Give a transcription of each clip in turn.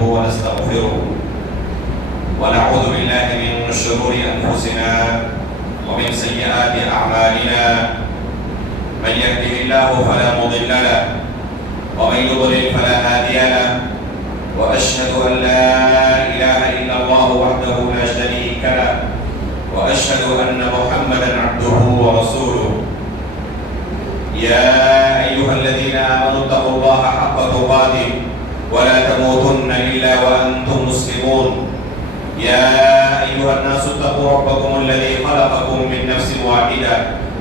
نستعينه ونستغفره ونعوذ بالله من شرور أنفسنا ومن سيئات أعمالنا من يهده الله فلا مضل له ومن يضلل فلا هادي له وأشهد أن لا إله إلا الله وحده لا شريك له وأشهد أن محمدا عبده ورسوله يا أيها الذين آمنوا اتقوا الله حق تقاته ولا تموتن إلا وأنتم مسلمون يا أيها الناس اتقوا ربكم الذي خلقكم من نفس واحدة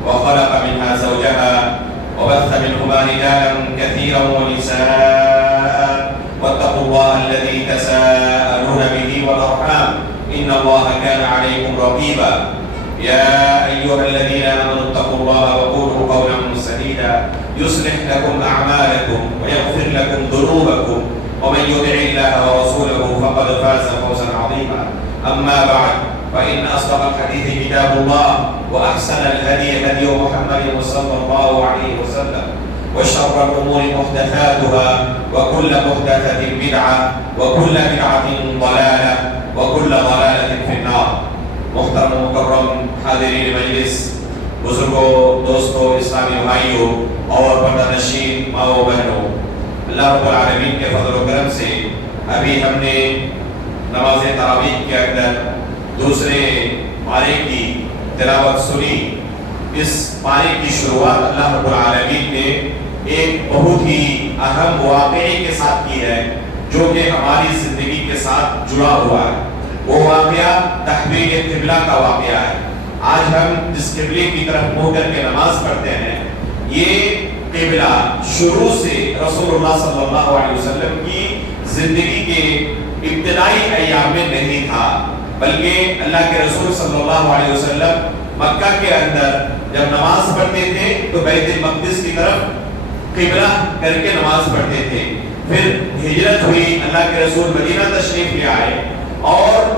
وخلق منها زوجها وبث منهما رجالا كثيرا ونساء واتقوا الله الذي تساءلون به والأرحام إن الله كان عليكم رقيبا يا أيها الذين آمنوا اتقوا الله وقولوا قولا سديدا يصلح لكم أعمالكم ويغفر لكم ذنوبكم ومن يطع الله ورسوله فقد فاز فوزا عظيما أما بعد فإن أصدق الحديث كتاب الله وأحسن الهدي هدي محمد صلى الله عليه وسلم وشر الأمور محدثاتها وكل محدثة بدعة وكل بدعة ضلالة وكل ضلالة في النار. محترم مکرم حاضرین مجلس، بزرگوں، دوستوں، اسلامی بھائیوں اور پردہ نشین ماؤں بہنوں، اللہ رب العالمین کے فضل و کرم سے ابھی ہم نے نماز تراویح کے اندر دوسرے پارے کی تلاوت سنی. اس پارے کی شروعات اللہ رب العالمین نے ایک بہت ہی اہم واقعے کے ساتھ کی ہے جو کہ ہماری زندگی کے ساتھ جڑا ہوا ہے. وہ واقعہ تحویل قبلہ کا واقعہ ہے. آج ہم جس قبلے کی طرف منہ کر کے نماز پڑھتے ہیں یہ قبلہ شروع سے رسول اللہ صلی اللہ علیہ وسلم کی زندگی کے ابتدائی ایام میں نہیں تھا، بلکہ اللہ کے رسول صلی اللہ علیہ وسلم مکہ کے اندر جب نماز پڑھتے تھے تو بیت المقدس کی طرف قبلہ کر کے نماز پڑھتے تھے. پھر ہجرت ہوئی، اللہ کے رسول مدینہ تشریف لے آئے اور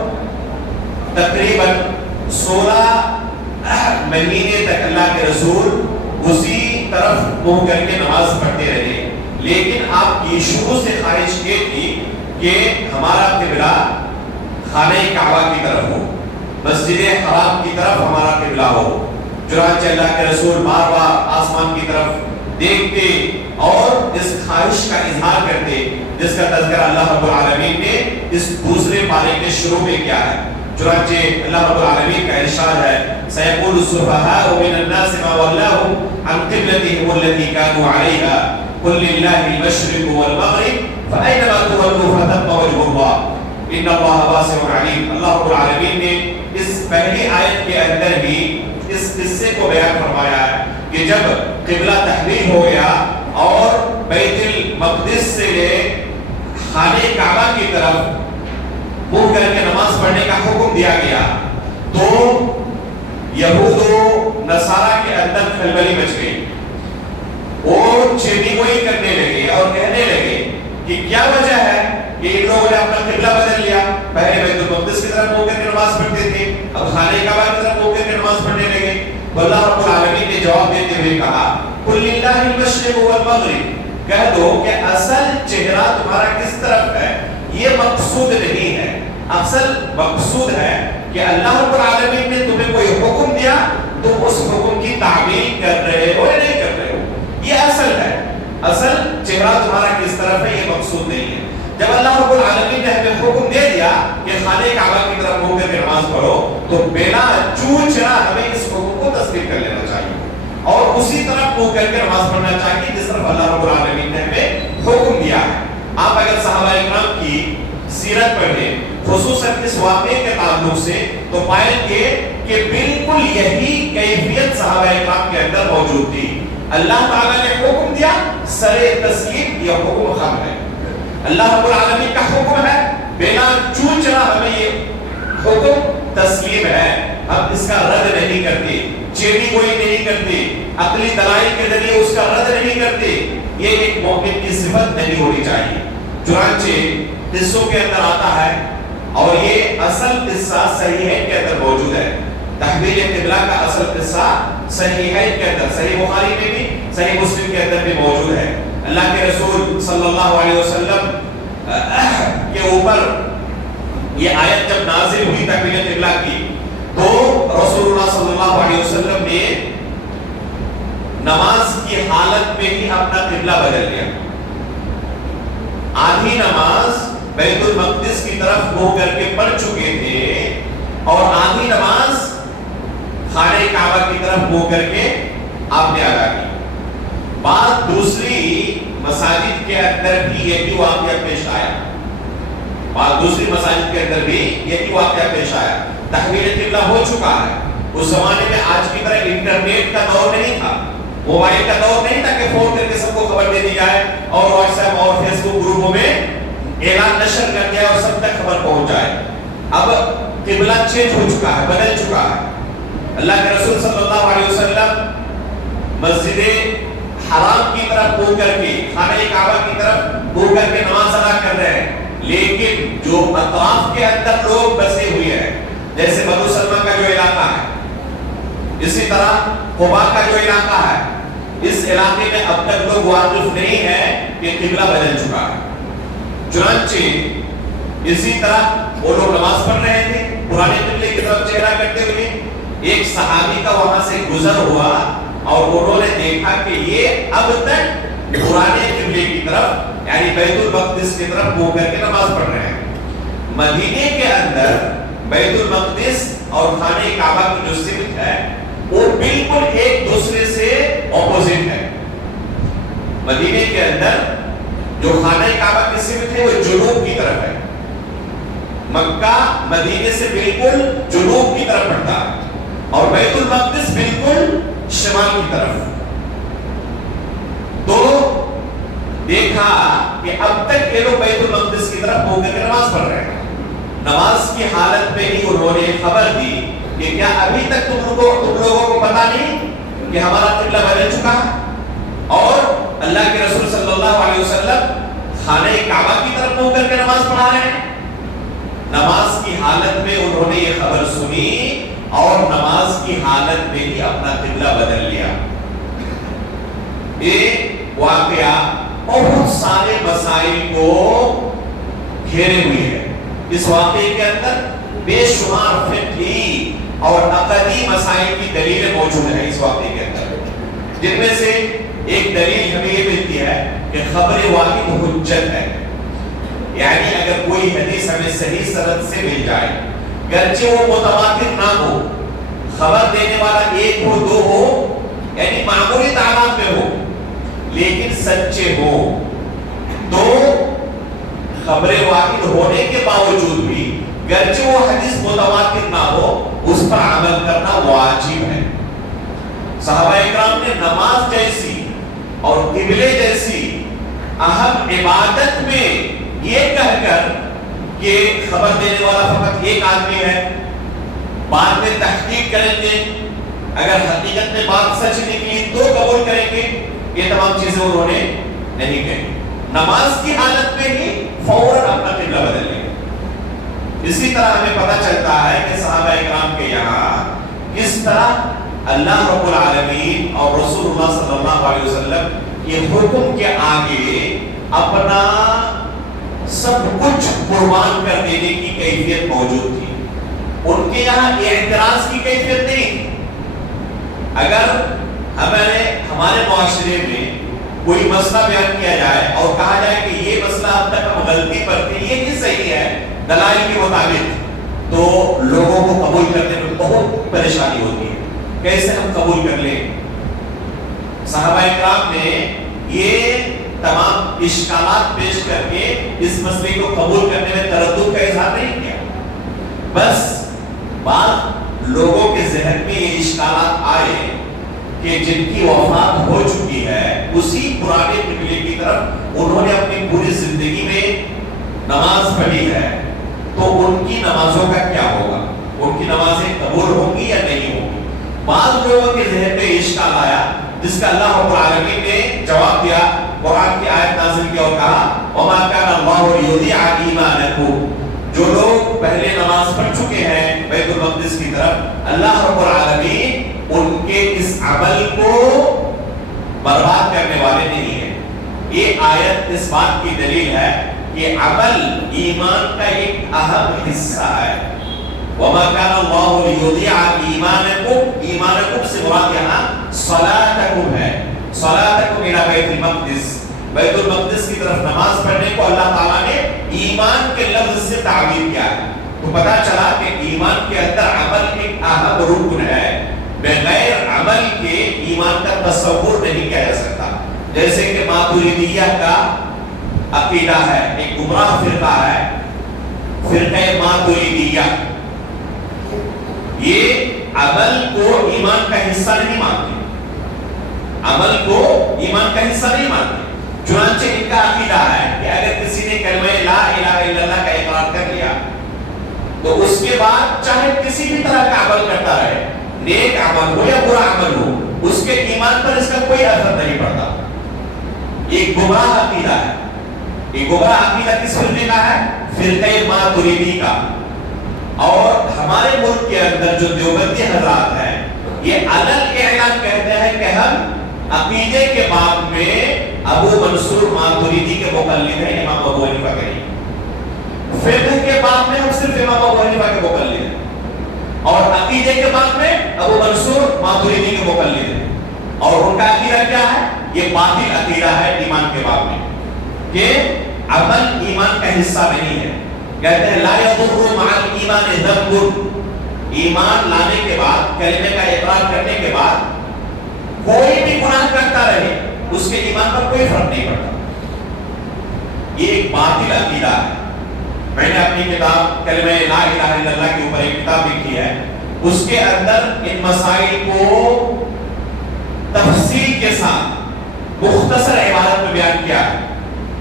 تقریباً 16 مہینے تک اللہ کے رسول اسی طرف منہ کر کے نماز پڑھتے رہے. لیکن آپ کی شروع سے خواہش یہ تھی کہ ہمارا قبلہ خانہ کعبہ کی طرف ہو، مسجد حرام کی طرف ہمارا قبلہ ہو. چنانچہ اللہ کے رسول بار بار آسمان کی طرف دیکھتے اور اس خواہش کا اظہار کرتے جس کا تذکرہ اللہ رب العالمین نے اس دوسرے پارے کے شروع میں کیا ہے. چنانچہ اللہ رب العالمین کا ارشاد ہے سيقول السفهاء من الناس ما ولاهم عن قبلتهم التي كانوا عليها قل لله المشرق والمغرب فأينما تولوا فثم وجه الله إن الله واسع عليم. اللہ رب العالمین نے اس پہلی آیت کے اندر ہی اس قصے کو بیان فرمایا ہے کہ جب قبلہ تحویل ہو گیا اور بیت المقدس سے خانہ کعبہ کی طرف منہ کر کے نماز پڑھنے کا حکم دیا گیا تو یہود و نصارہ کے اندر کھلبلی مچ گئی. وہ چیخی گوئی کرنے لگے اور کہنے لگے کہ کیا وجہ ہے کہ ان لوگوں نے اپنا قبلہ بدل لیا. پہلے بیت المقدس کی طرف منہ کر کے نماز پڑھتے تھے، اب خانہ کعبہ کی طرف منہ کر کے نماز پڑھنے لگے. تو اللہ رب العالمین نے جواب دیتے ہوئے کہا قل للہ المشرق والمغرب، کہہ دو کہ اصل چہرہ تمہارا کس طرف ہے یہ مقصود نہیں ہے. اصل مقصود ہے کہ اللہ رب العالمین نے تمہیں کوئی حکم دیا تم اس حکم کی تعمیل کر رہے ہو یا نہیں کر رہے ہو، یہ اصل ہے. اصل چہرہ تمہارا کس طرف ہے یہ مقصود نہیں ہے. جب اللہ رب العالمین نے ہمیں حکم دے دیا کہ خانہ کعبہ کی طرف منہ کر کے نماز پڑھو تو بلا چون چرا ہمیں اس حکم کو تسلیم کر لینا چاہیے اور اسی طرف منہ کر کے نماز پڑھنا چاہیے جس طرف اللہ رب العالمین نے ہمیں حکم دیا ہے. آپ اگر صحابہ اکرام کی سیرت پڑھیں خصوصاً اس واقعے کے تعلق سے تو پائیں گے کہ بالکل یہی کیفیت صحابہ اکرام کے اندر موجود تھی. اللہ تعالیٰ نے حکم دیا، سر تسلیم، یہ حکم خم ہے. اللہ رب العالمین کا حکم ہے، بلا چون چرا ہمیں یہ حکم تسلیم ہے. ہم اس کا رد نہیں کرتے، چیڑی گوئی نہیں کرتے، عقلی دلائل کے ذریعے اس کا رد نہیں کرتے. یہ ایک مومن کی صفت نہیں ہونی چاہیے. چنانچہ قصوں کے اندر آتا ہے اور یہ اصل قصہ صحیحین کے اندر موجود ہے. تحویل قبلہ کا اصل قصہ صحیحین کے اندر، صحیح بخاری میں بھی صحیح مسلم کے اندر بھی موجود ہے. اللہ کے رسول صلی اللہ علیہ وسلم کے اوپر یہ آیت جب نازل ہوئی تکبیر قبلہ کی تو رسول اللہ صلی اللہ علیہ وسلم نے نماز کی حالت میں ہی اپنا قبلہ بدل لیا. آدھی نماز بیت المقدس کی طرف منہ کر کے پڑھ چکے تھے اور آدھی نماز خانہ کعبہ کی طرف منہ کر کے آپ نے ادا کی. بات دوسری مساجد کے اندر بھی یہی واقعہ پیش آیا. بات دوسری مساجد کے اندر بھی یہی واقعہ پیش آیا. تحویل قبلہ ہو چکا ہے. اس زمانے میں آج کی طرح انٹرنیٹ کا دور نہیں تھا, موبائل کا دور نہیں تھا کہ فون کر کے سب کو خبر دے دی جائے اور واٹس ایپ اور فیس بک گروپوں میں اعلان نشر کر دیا اور سب تک خبر پہنچ جائے. اب قبلہ چینج ہو چکا ہے, بدل چکا ہے. اللہ کے رسول صلی اللہ علیہ وسلم مسجد حرام کی طرف منہ کر کے, خانہ کعبہ کی طرف منہ کر کے نماز ادا کر رہے ہیں, لیکن جو اطراف کے اندر لوگ بسے ہوئے ہیں جیسے بنو سلمہ کا جو علاقہ ہے, اسی طرح قبا کا جو علاقہ ہے, اس علاقے میں اب تک لوگ واقف نہیں ہیں کہ قبلہ بدل چکا ہے. چنانچہ اسی طرح وہ لوگ نماز پڑھ رہے تھے پرانے قبلے کی طرف چہرہ کرتے ہوئے. ایک صحابی کا وہاں سے گزر ہوا اور انہوں نے دیکھا کہ یہ اب تک پرانے قبلے کی طرف یعنی بیت المقدس کی طرف منہ کر کے نماز پڑھ رہے ہیں. مدینے کے اندر بیت المقدس اور خانہ کعبہ کی جو سمت ہے وہ بالکل ایک دوسرے سے اپوزٹ ہے. مدینے کے اندر جو خانہ کعبہ کی سمت ہے وہ جنوب کی طرف ہے. مکہ مدینے سے بالکل جنوب کی طرف پڑتا ہے اور بیت المقدس بالکل شمال کی طرف. تو دیکھا کہ اب تک یہ لوگ بیت المقدس کی طرف ہو کر کے نماز پڑھ رہے ہیں. نماز کی حالت میں ہی انہوں نے خبر دی کہ کیا ابھی تک تم لوگوں کو پتا نہیں کہ ہمارا قبلہ بدل چکا ہے اور اللہ کے رسول صلی اللہ علیہ وسلم خانہ کعبہ کی طرف منہ کر کے نماز پڑھا رہے ہیں. نماز کی حالت میں انہوں نے یہ خبر سنی اور نماز کی حالت میں ہی اپنا قبلہ بدل لیا. یہ واقعہ بہت سارے مسائل کو گھیرے ہوئے ہے. اس واقعے کے اندر بے شمار فقہی اور عقدی مسائل کی دلیلیں موجود ہیں اس واقعے کے اندر, جن میں سے ایک دلیل ہمیں یہ ملتی ہے کہ خبر واحد حجت ہے. یعنی اگر کوئی حدیث ہمیں صحیح سند سے مل جائے, گرچہ وہ متواتر نہ ہو, خبر دینے والا ایک ہو دو ہو یعنی معمولی تعداد میں ہو, لیکن سچے ہو, تو خبر واحد ہونے کے باوجود بھی گرچہ وہ حدیث متواتر نہ ہو اس پر عمل کرنا واجب ہے. صحابہ اکرام نے نماز جیسی اور قبلے جیسی اہم عبادت میں یہ کہہ کر کہ خبر دینے والا فقط ایک آدمی ہے, بعد میں تحقیق کریں گے, اگر حقیقت میں بات سچ نکلی تو قبول کریں گے, یہ تمام چیزیں انہوں نے نہیں کہی. نماز کی حالت میں ہی فوراً اپنا قبلہ بدل لیا. اسی طرح ہمیں پتہ چلتا ہے کہ صحابہ اکرام کے یہاں کس طرح اللہ رب العالمین اور رسول اللہ صلی اللہ علیہ وسلم کے حکم کے آگے اپنا سب کچھ قربان کر دینے کی کیفیت موجود تھی. ان کے یہاں اعتراض کی کیفیت نہیں تھی. اگر ہمارے معاشرے میں کوئی مسئلہ بیان کیا جائے اور کہا جائے کہ یہ مسئلہ اب تک ہم غلطی پر تھے, یہ نہیں صحیح ہے دلائل کے مطابق, تو لوگوں کو قبول کرنے میں بہت پریشانی ہوتی ہے. کیسے ہم قبول کر لیں؟ صحابہ اکرام نے یہ تمام اشکالات پیش کر کے اس مسئلے کو قبول کرنے میں تردد کا اظہار نہیں کیا. بس بعض لوگوں کے ذہن میں یہ اشکالات آئے کہ جن کی وفات ہو چکی ہے اسی پرانے قبلے کی طرف انہوں نے اپنی پوری زندگی میں نماز پڑھی ہے, تو ان کی نمازوں کا کیا ہوگا؟ ان کی نمازیں قبول ہوں گی یا نہیں ہوں گی؟ بعض لوگوں کے ذہن میں اشکال آیا جس کا اللہ رب العالمین نے جواب دیا. قرآن کی آیت نازل کی اور کہا وَمَا كَانَ اللَّهُ لِيُضِيعَ إِيمَانَكُمْ. جو لوگ پہلے نماز پڑھ چکے ہیں بیت المقدس کی طرف, اللہ رب العالمین ان کے اس عمل کو برباد کرنے والے نہیں ہیں. یہ آیت اس بات کی دلیل ہے کہ عمل ایمان کا ایک اہم حصہ ہے. وما كان الله ليضيع ایمانکم، ایمانکم سے مراد یہاں صلاتکم ہے. صلاتکم الى بیت المقدس، بیت المقدس کی طرف نماز پڑھنے کو اللہ تعالیٰ نے ایمان کے لفظ سے تعبیر کیا ہے. تو پتا چلا کہ ایمان کے اندر عمل ایک اہم رکن ہے. بغیر عمل کے ایمان کا تصور نہیں کیا جا سکتا. جیسے کہ ماتریدیہ کا عقیدہ ہے، ایک گمراہ فرقہ ہے، فرقہ ماتریدیہ. یہ عمل کو ایمان کا حصہ نہیں مانتے، عمل کو ایمان کا حصہ نہیں مانتے. چنانچہ ان کا عقیدہ ہے کہ اگر کسی نے کلمہ لا الہ الا اللہ کا اقرار کر لیا تو اس کے بعد چاہے کسی بھی طرح کا عمل کرتا رہے، نیک عمل ہو یا برا عمل ہو، اس کے ایمان پر اس کا کوئی اثر نہیں پڑتا. یہ گمراہ عقیدہ ہے. یہ گمراہ عقیدہ کس فرقے کا ہے؟ فرقہ ماتریدی کا. اور ہمارے ملک کے اندر جو دیوبندی حضرات ہیں یہ علل اعلان کہتے ہیں کہ ہم عقیدے کے باب میں ابو منصور ماتریدی کے مقلد ہیں، امام ابو حنیفہ کے نہیں. فقہ کے باب میں ہم صرف امام ابو حنیفہ کے مقلد ہیں، اور عقیدے کے باب میں ابو منصور ماتریدی کے مقلد ہیں. اور ان کا عقیدہ کیا ہے؟ یہ باطل عقیدہ ہے ایمان کے باب میں کہ عمل ایمان کا حصہ نہیں ہے. کہتے ہیں لا یضر مع الایمان ذنب، ایمان لانے کے بعد، کلمے کا اقرار کرنے کے بعد کوئی بھی گناہ کرتا رہے اس کے ایمان پر کوئی فرق نہیں پڑتا. یہ ایک باطل عقیدہ ہے. میں نے اپنی کتاب کلمہ لا الہ الا اللہ کے اوپر ایک کتاب لکھی ہے، اس کے اندر ان مسائل کو تفصیل کے ساتھ مختصر عبارت میں بیان کیا ہے.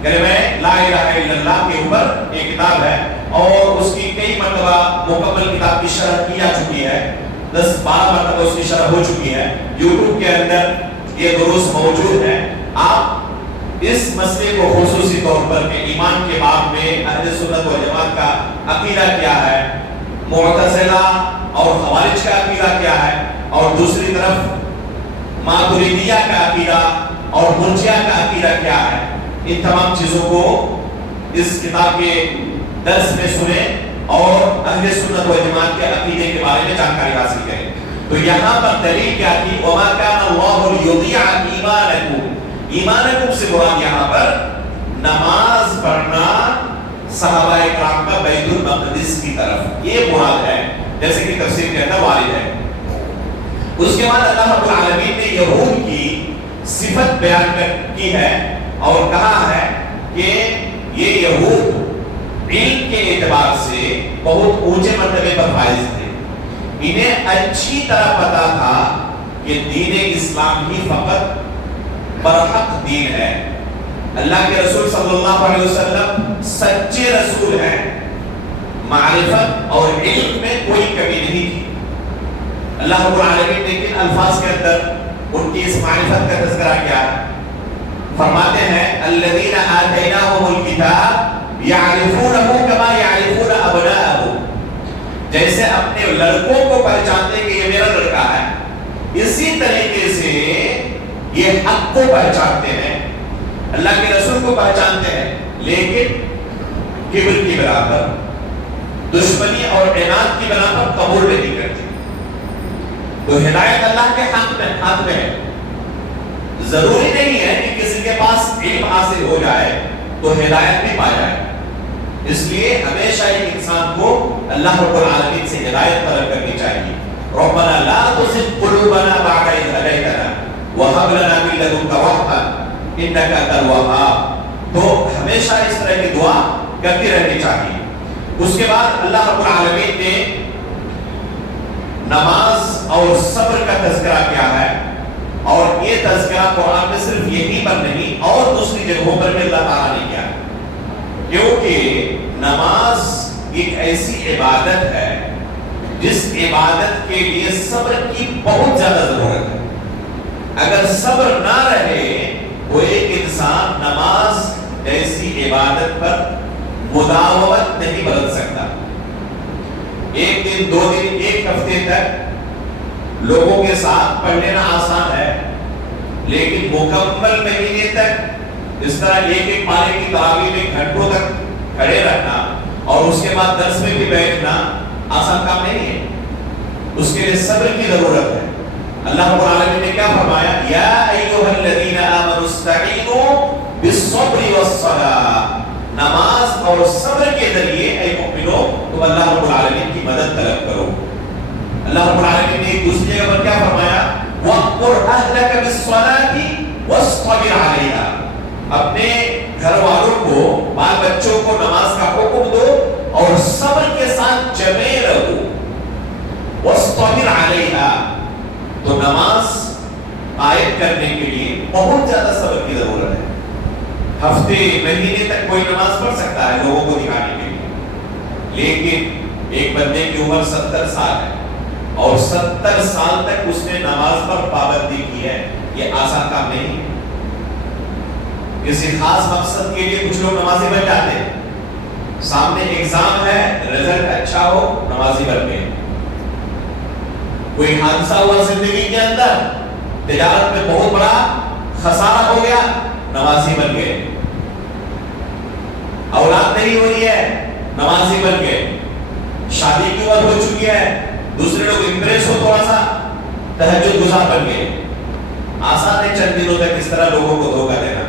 کلمہ لا الہ الا اللہ کے اوپر ایک کتاب ہے اور اس کی کئی مرتبہ مکمل کتاب کی شرح کی جا چکی ہے. 10-12 مرتبہ اس کی شرح ہو چکی ہے. یوٹیوب کے اندر یہ دروس موجود ہے. آپ اس مسئلے کو خصوصی طور پر کہ ایمان کے باب میں اہل سنت و جماعت کا عقیدہ کیا ہے، معتزلہ اور خوارج کا عقیدہ کیا ہے، اور دوسری طرف ماتریدیہ کا عقیدہ اور مرجئہ کا عقیدہ کیا ہے، ان تمام چیزوں کو اس کتاب کے درس میں سنیں اور اہل سنت و جماعت کے عقیدے کے بارے میں جانکاری حاصل کریں. تو یہاں پر دلیل کیا تھی؟ وَمَا كَانَ اللَّهُ لِيُضِيعَ إِيمَانَكُمْ، ایمانکم سے مراد یہاں پر نماز پڑھنا صحابہ اکرام کا بیت المقدس کی طرف، یہ مراد ہے جیسے کہ تفسیر کے اندر وارد ہے. اس کے بعد اللہ رب العالمین نے یہود کی صفت بیان کی ہے اور کہا ہے کہ یہ یہود علم کے اعتبار سے بہت اونچے مرتبے پر فائز تھے. انہیں اچھی طرح پتا تھا کہ دین اسلام ہی فقط برحق دین ہے. اللہ کے رسول صلی اللہ علیہ وسلم سچے رسول ہیں. معرفت اور علم میں کوئی کمی نہیں تھی. اللہ رب العالمین نے کن الفاظ کے اندر ان کی اس معرفت کا تذکرہ کیا ہے؟ فرماتے ہیں الذین آتیناہم الکتاب یعرفونہ کما یعرفون ابناءہم، جیسے اپنے لڑکوں کو پہچانتے کہ یہ میرا لڑکا ہے، اسی طریقے سے یہ حق کو پہچانتے ہیں، اللہ کے رسول کو پہچانتے ہیں، لیکن کبر کی بنا پر، دشمنی اور عناد کی بنا پر قبول نہیں کرتے. تو ہدایت اللہ کے ہاتھ میں ہے. ضروری نہیں ہے کہ کسی کے پاس علم حاصل ہو جائے تو ہدایت بھی پا جائے. اس لیے ہمیشہ ایک انسان کو اللہ رب العالمین سے ہدایت طلب کرنی چاہیے. ربنا لا تزغ قلوبنا بعد إذ هديتنا وهب لنا من لدنك رحمة إنك أنت الوهاب. تو ہمیشہ اس طرح کی دعا کرتی رہنی چاہیے. اس کے بعد اللہ رب العالمین نے نماز اور صبر کا تذکرہ کیا ہے، اور یہ تذکرہ قرآن میں صرف یہی پر نہیں اور دوسری جگہوں پر بھی اللہ تعالیٰ نے کیا، کیونکہ نماز ایک ایسی عبادت ہے جس عبادت کے لیے صبر کی بہت زیادہ ضرورت ہے. اگر صبر نہ رہے تو ایک انسان نماز جیسی عبادت پر مداومت نہیں برت سکتا. ایک دن، 2 دن، 1 ہفتے تک لوگوں کے ساتھ پڑھ لینا آسان ہے، لیکن مکمل مہینے تک اس طرح ایک ایک پارے کی تراویح میں گھنٹوں تک کھڑے رہنا اور اس کے بعد درس میں بھی بیٹھنا آسان کام نہیں ہے. اس کے لیے صبر کی ضرورت ہے. اللہ رب العالمین نے کیا فرمایا؟ یا ایھا الذین آمنوا استعینوا بالصبر والصلاۃ. نماز اور صبر کے ذریعے اے مومنو تم اللہ رب العالمین کی مدد طلب کرو. اللہ رب العالمین نے دوسری جگہ پر کیا فرمایا؟ وَأْمُرْ أَهْلَكَ بِالصَّلَاةِ وَاصْطَبِرْ عَلَيْهَا. اپنے گھر والوں کو، بال بچوں کو نماز کا حکم دو اور صبر کے ساتھ جمے رہو. وَاصْطَبِرْ عَلَيْهَا. تو نماز قائم کرنے کے لیے بہت زیادہ صبر کی ضرورت ہے. ہفتے مہینے تک کوئی نماز پڑھ سکتا ہے لوگوں کو دکھانے کے لیے، لیکن ایک بندے کی عمر 70 سال ہے اور 70 سال تک اس نے نماز پر پابندی کی ہے، یہ آسان کام نہیں ہے. کسی خاص مقصد کے لیے کچھ لوگ نمازی بن جاتے ہیں. سامنے ایگزام ہے، رزلٹ اچھا ہو، نمازی بن گئے. کوئی حادثہ ہوا زندگی کے اندر، تجارت میں بہت بڑا خسارہ ہو گیا، نمازی بن گئے. اولاد نہیں ہو رہی ہے، نمازی بن گئے. شادی کی عمر ہو چکی ہے، دوسرے لوگ امپریس ہو تھوڑا سا، تہجد گزار بن گئے. آسان ہے چند دنوں تک اس طرح لوگوں کو دھوکہ دینا،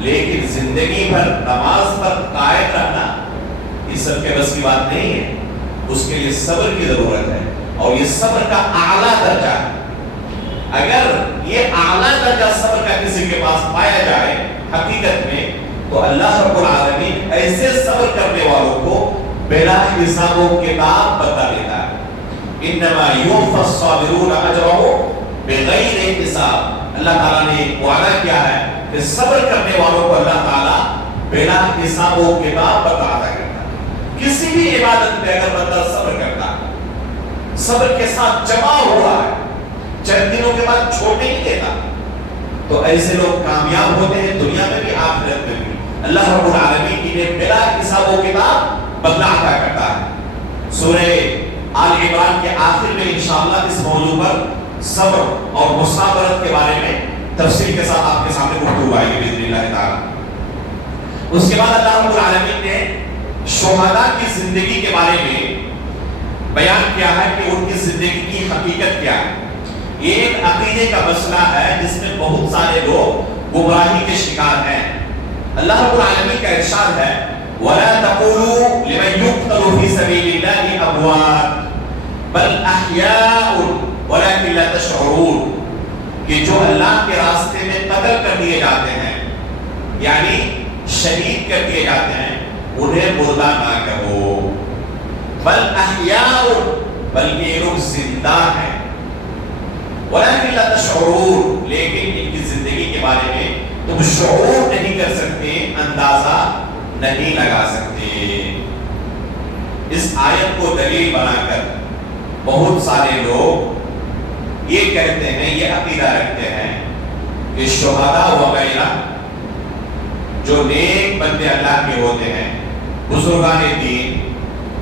لیکن زندگی بھر نماز پر قائم رہنا اس سب کے بس کی بات نہیں ہے. اس کے لیے صبر کی ضرورت ہے اور یہ صبر کا اعلیٰ درجہ ہے. اگر یہ اعلیٰ درجہ صبر کا کسی کے پاس پایا جائے حقیقت میں، تو اللہ رب العالمین ایسے صبر کرنے والوں کو بلا حساب و کتاب بتا دیتا ہے. انما یوفی الصابرون اجرهم بغیر حساب. اللہ تعالیٰ نے وعدہ کیا ہے کہ صبر کرنے والوں کو اللہ تعالیٰ بلا حساب و کتاب بتاتا کرتا ہے. کسی بھی عبادت میں اگر بندہ صبر کرتا ہے، صبر کے ساتھ جمع ہو رہا ہے، چند دنوں کے بعد چھوڑنے نہیں دیتا، تو ایسے لوگ کامیاب ہوتے ہیں دنیا میں بھی آخرت میں بھی. اللہ رب العالمین انہیں بلا حساب و کتاب بدلہ عطا کرتا ہے. سورہ آل عمران کے آخر میں انشاءاللہ اس موضوع پر صبر اور مصابرت کے بارے میں تفصیل کے ساتھ آپ کے سامنے گفتگو آئے گی باذن اللہ تعالی. اس کے بعد اللہ رب العالمین نے شہداء کی زندگی کے بارے میں بیان کیا ہے کہ ان کی زندگی کی حقیقت کیا ہے. یہ ایک عقیدے کا مسئلہ ہے جس میں بہت سارے لوگ گمراہی کے شکار ہیں. اللہ رب العالمین کا ارشاد ہے وَلَا تَقُولُوا لِمَنْ يُقْتَلُ فِي سَبِيلِ اللَّهِ أَمْوَاتٌ بَلْ أَحْيَاءٌ وَلَكِنْ لَا تَشْعُرُونَ. کہ جو اللہ کے راستے میں قتل کر دیے جاتے ہیں، یعنی شہید کر دیے جاتے ہیں، انہیں مردہ نہ کہو. بل احیاء، بلکہ یہ لوگ زندہ ہیں. وَلَكِنْ لَا تَشْعُرُونَ، لیکن ان کی زندگی کے بارے میں تم شعور نہیں کر سکتے، اندازہ نہیں لگا سکتے. اس آیت کو دلیل بنا کر بہت سارے لوگ یہ کہتے ہیں، یہ عقیدہ رکھتے ہیں کہ شہداء وغیرہ جو نیک بندے اللہ کے ہوتے ہیں، بزرگان دین،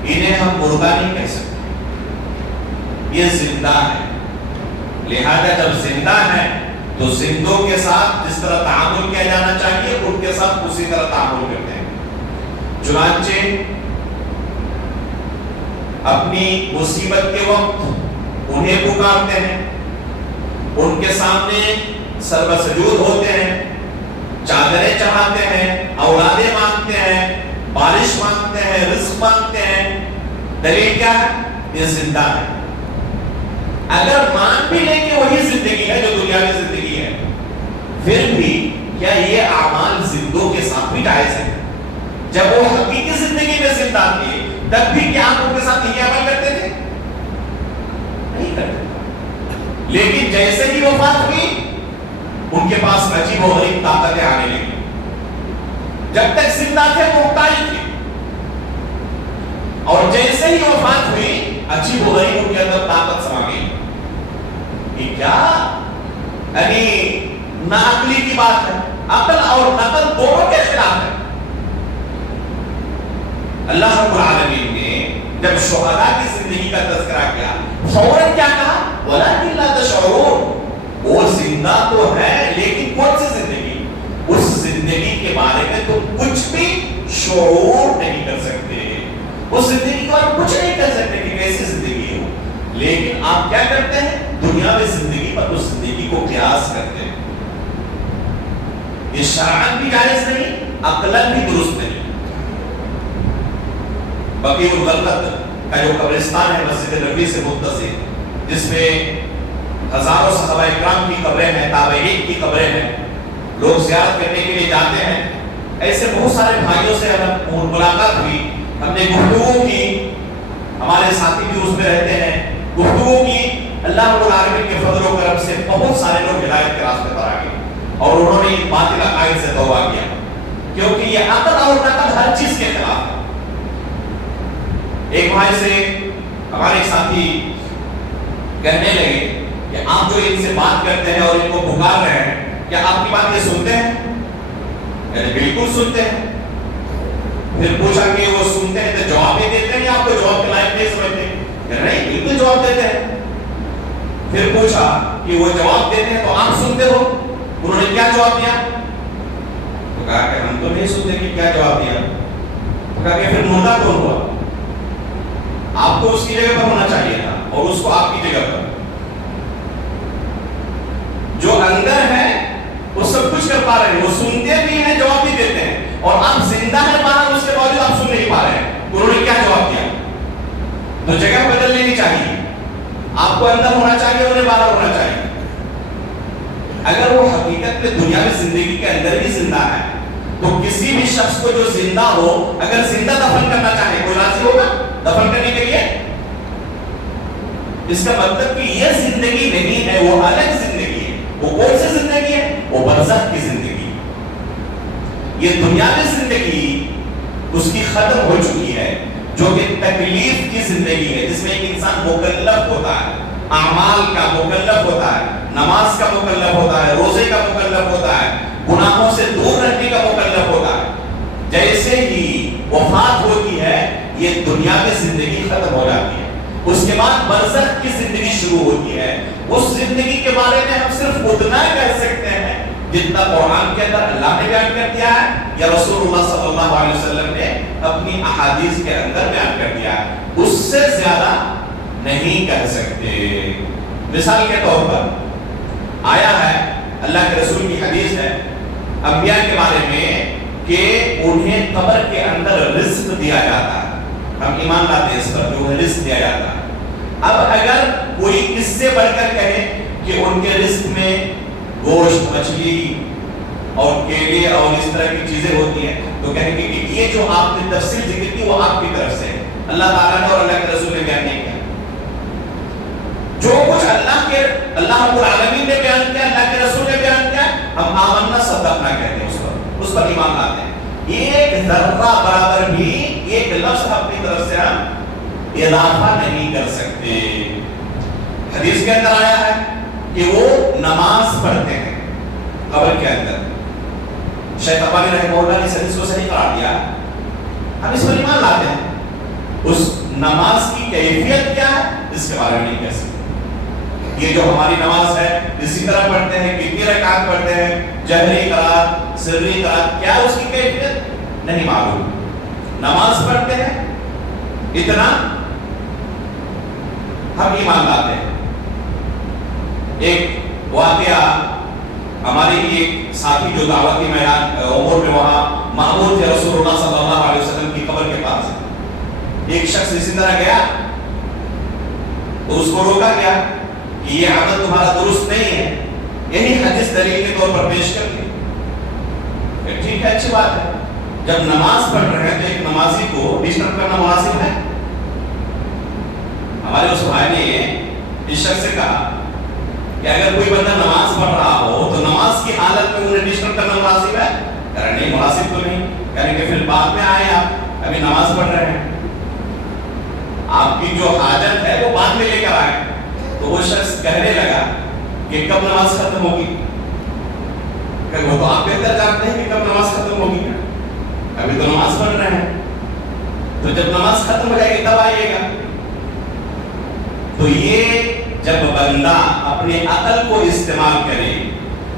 انہیں ہم مردہ نہیں کہہ سکتے، یہ زندہ ہے. لہذا جب زندہ ہے تو زندوں کے ساتھ جس طرح تعامل کیا جانا چاہیے ان کے ساتھ اسی طرح تعامل کرتے ہیں. چنانچہ اپنی مصیبت کے وقت انہیں پکارتے ہیں، ان کے سامنے سربسجود ہوتے ہیں، چادریں چڑھاتے ہیں، اولادیں مانگتے ہیں، بارش مانگتے ہیں، رزق مانگتے ہیں. دلیل کیا ہے؟ یہ زندہ ہے. اگر مان بھی لیں کہ وہی زندگی ہے جو دنیا کی زندگی ہے، پھر بھی کیا یہ اعمال زندوں کے ساتھ بھی جائز ہے؟ جب وہ حقیقی زندگی میں زندہ تھے تب بھی کیا آپ ان کے ساتھ یہ عمل کرتے تھے؟ نہیں کرتے. لیکن جیسے ہی وفات ہوئی ان کے پاس عجیب و غریب طاقتیں آنے لگی. جب تک زندہ تھے وہ محتاج تھے، اور جیسے ہی وفات ہوئی عجیب و غریب ان کے اندر طاقت سما گئی. یہ کیا یعنی ناعقلی کی بات ہے. عقل اور نقل دونوں کے خلاف ہے. اللہ رب العالمین نے جب شہداء کی زندگی کا تذکرہ کیا فوراً کیا کہا؟ وَلَكِنْ لَا تَشْعُرُونَ. وہ زندہ تو ہے لیکن کون سی زندگی؟ اس زندگی کے بارے میں تم کچھ بھی شعور نہیں کر سکتے، اس زندگی کے بارے میں کچھ نہیں کر سکتے کہ کیسی زندگی ہو، لیکن آپ کیا کرتے ہیں؟ دنیاوی زندگی پر اس زندگی کو قیاس کرتے ہیں۔ یہ شرعاً بھی جائز نہیں، عقلاً بھی درست نہیں۔ بقیع الغرقد کا جو قبرستان ہے مسجد نبوی سے متصل، جس میں ہزاروں صحابہ اکرام کی قبریں ہیں، تابعین کی قبریں ہیں، لوگ زیارت کرنے کے لیے جاتے ہیں، ایسے بہت سارے بھائیوں سے ہم ملاقات ہوئی، ہم نے گفتگو کی، ہمارے ساتھی بھی اس میں رہتے ہیں، گفتگو کی، اللہ رب العالمین کے فضل و کرم سے بہت سارے لوگ ہدایت کے راستے پر آ گئے اور انہوں نے باطل عقائد سے توبہ کیا، کیونکہ یہ عقل اور نقل ہر چیز کے خلاف ہے۔ ایک بھائی سے ہمارے ساتھی کہنے لگے کہ آپ جو ان سے بات کرتے ہیں اور ان کو پکار رہے ہیں، کیا آپ کی بات یہ سنتے ہیں؟ کہتے بالکل سنتے ہیں۔ پھر پوچھا کہ وہ سنتے ہیں تو جواب بھی دیتے ہیں یا آپ کو جواب کے لائق نہیں سمجھتے؟ کہ نہیں، بالکل جواب دیتے ہیں۔ پھر پوچھا کہ وہ جواب دیتے ہیں تو آپ سنتے ہو؟ انہوں نے کیا جواب دیا؟ تو کہا کہ ہم تو نہیں سنتے کہ کیا جواب دیا۔ تو کہا کہ پھر مردہ کون ہوا؟ آپ کو اس کی جگہ پر ہونا چاہیے تھا اور اس کو آپ کی جگہ پر۔ جو اندر ہے وہ سب کچھ کر پا رہے ہیں، وہ سنتے بھی ہیں، جواب بھی دیتے ہیں، اور آپ زندہ ہیں باہر، اس کے باوجود آپ سن نہیں پا رہے ہیں۔ انہوں نے کیا جواب دیا؟ تو جگہ بدل لینی چاہیے، آپ کو اندر ہونا چاہیے، انہیں باہر ہونا چاہیے۔ اگر وہ حقیقت میں دنیاوی زندگی کے اندر ہی زندہ ہے تو کسی بھی شخص کو جو زندہ ہو اگر زندہ دفن کرنا چاہے کوئی راضی ہوگا دفن کرنے کے لیے؟ اس کا مطلب کہ یہ زندگی نہیں ہے، وہ الگ زندگی ہے۔ وہ کون سی زندگی ہے؟ وہ برزخ کی زندگی۔ یہ دنیاوی زندگی اس کی ختم ہو چکی ہے، جو کہ تکلیف کی زندگی ہے، جس میں ایک انسان مکلف ہوتا ہے، اعمال کا مکلف ہوتا ہے، نماز کا مکلف ہوتا ہے، روزے کا مکلف ہوتا ہے، گناہوں سے دور رہنے کا مکلف ہوتا ہے۔ جیسے ہی وفات ہوتی ہے یہ دنیاوی زندگی ختم ہو جاتی ہے، اس کے بعد برزخ کی زندگی شروع ہوتی ہے۔ اس زندگی کے بارے میں ہم صرف اتنا کہہ سکتے ہیں جتنا قرآن کے اندر اللہ نے بیان کر دیا ہے یا رسول اللہ صلی اللہ علیہ وسلم نے اپنی احادیث کے اندر بیان کر دیا ہے، اس سے زیادہ نہیں کہہ سکتے۔ مثال کے طور پر آیا ہے، اللہ کے رسول کی حدیث ہے انبیاء کے بارے میں کہ انہیں قبر کے اندر رزق دیا جاتا ہے۔ ہم ایمان لاتے ہیں اس پر، جو رزق دیا جاتا ہے۔ اب اگر کوئی اس سے بڑھ کر کہے کہ ان کے رزق میں گوشت، مچھلی اور کیلے اور اس طرح کی چیزیں ہوتی ہیں تو کہیں گے کہ یہ جو آپ نے تفصیل ذکر کی وہ آپ کی طرف سے ہے، اللہ تعالیٰ نے اور اللہ کے رسول نے بیان نہیں کیا۔ جو کچھ اللہ رب العالمین نے بیان کیا، اللہ کے رسول نے بیان کیا، ہم آمنا صدقنا کہتے ہیں، اس پر ایمان لاتے ہیں۔ ایک ذرہ برابر بھی ایک لفظ اپنی طرف سے ہم اضافہ نہیں کر سکتے۔ حدیث کے اندر آیا ہے کہ وہ نماز پڑھتے ہیں قبر کے اندر۔ شیخ البانی رحمہ اللہ نے اس حدیث کو صحیح قرار دیا، ہم اس پر ایمان لاتے ہیں۔ اس نماز کی کیفیت کیا ہے اس کے بارے میں نہیں کہہ سکتے۔ یہ جو ہماری نماز ہے اسی طرح پڑھتے ہیں، کتنی رکعت پڑھتے ہیں، جہری قرات، سری قرات، کیا اس کی کیفیت نہیں معلوم۔ نماز پڑھتے ہیں اتنا ہم ایمان لاتے ہیں۔ ایک واقعہ ہماری ایک ساتھی جو دعوتی میدان امور میں وہاں مامور تھے رسول اللہ صلی اللہ علیہ وسلم کی قبر کے پاس، ایک شخص اسی طرح گیا تو اس کو روکا گیا کہ یہ عمل تمہارا درست نہیں ہے، یہی حدیث دلیل کے طور پر پیش کر دی۔ ٹھیک ہے، اچھی بات ہے، جب نماز پڑھ رہے ہیں تو ایک نمازی کو ڈسٹرب کرنا مناسب ہے؟ ہمارے اس بھائی نے اس شخص سے کہا کہ اگر کوئی بندہ نماز پڑھ رہا ہو تو نماز کی حالت میں انہیں ڈسٹرب کرنا مناسب ہے؟ کہہ رہے نہیں، مناسب تو نہیں۔ کہنے کہ پھر بعد میں آئے، آپ ابھی نماز پڑھ رہے ہیں، آپ کی جو حاجت ہے وہ بعد میں لے کر آئے۔ تو وہ شخص کہنے لگا کہ کب نماز ختم ہوگی؟ کہ وہ تو آپ بہتر جانتے ہیں کہ کب نماز ختم ہوگی، ابھی تو نماز پڑھ رہے ہیں، تو جب نماز ختم ہو جائے گی تب آئیے گا۔ تو یہ جب بندہ اپنے عقل کو استعمال کرے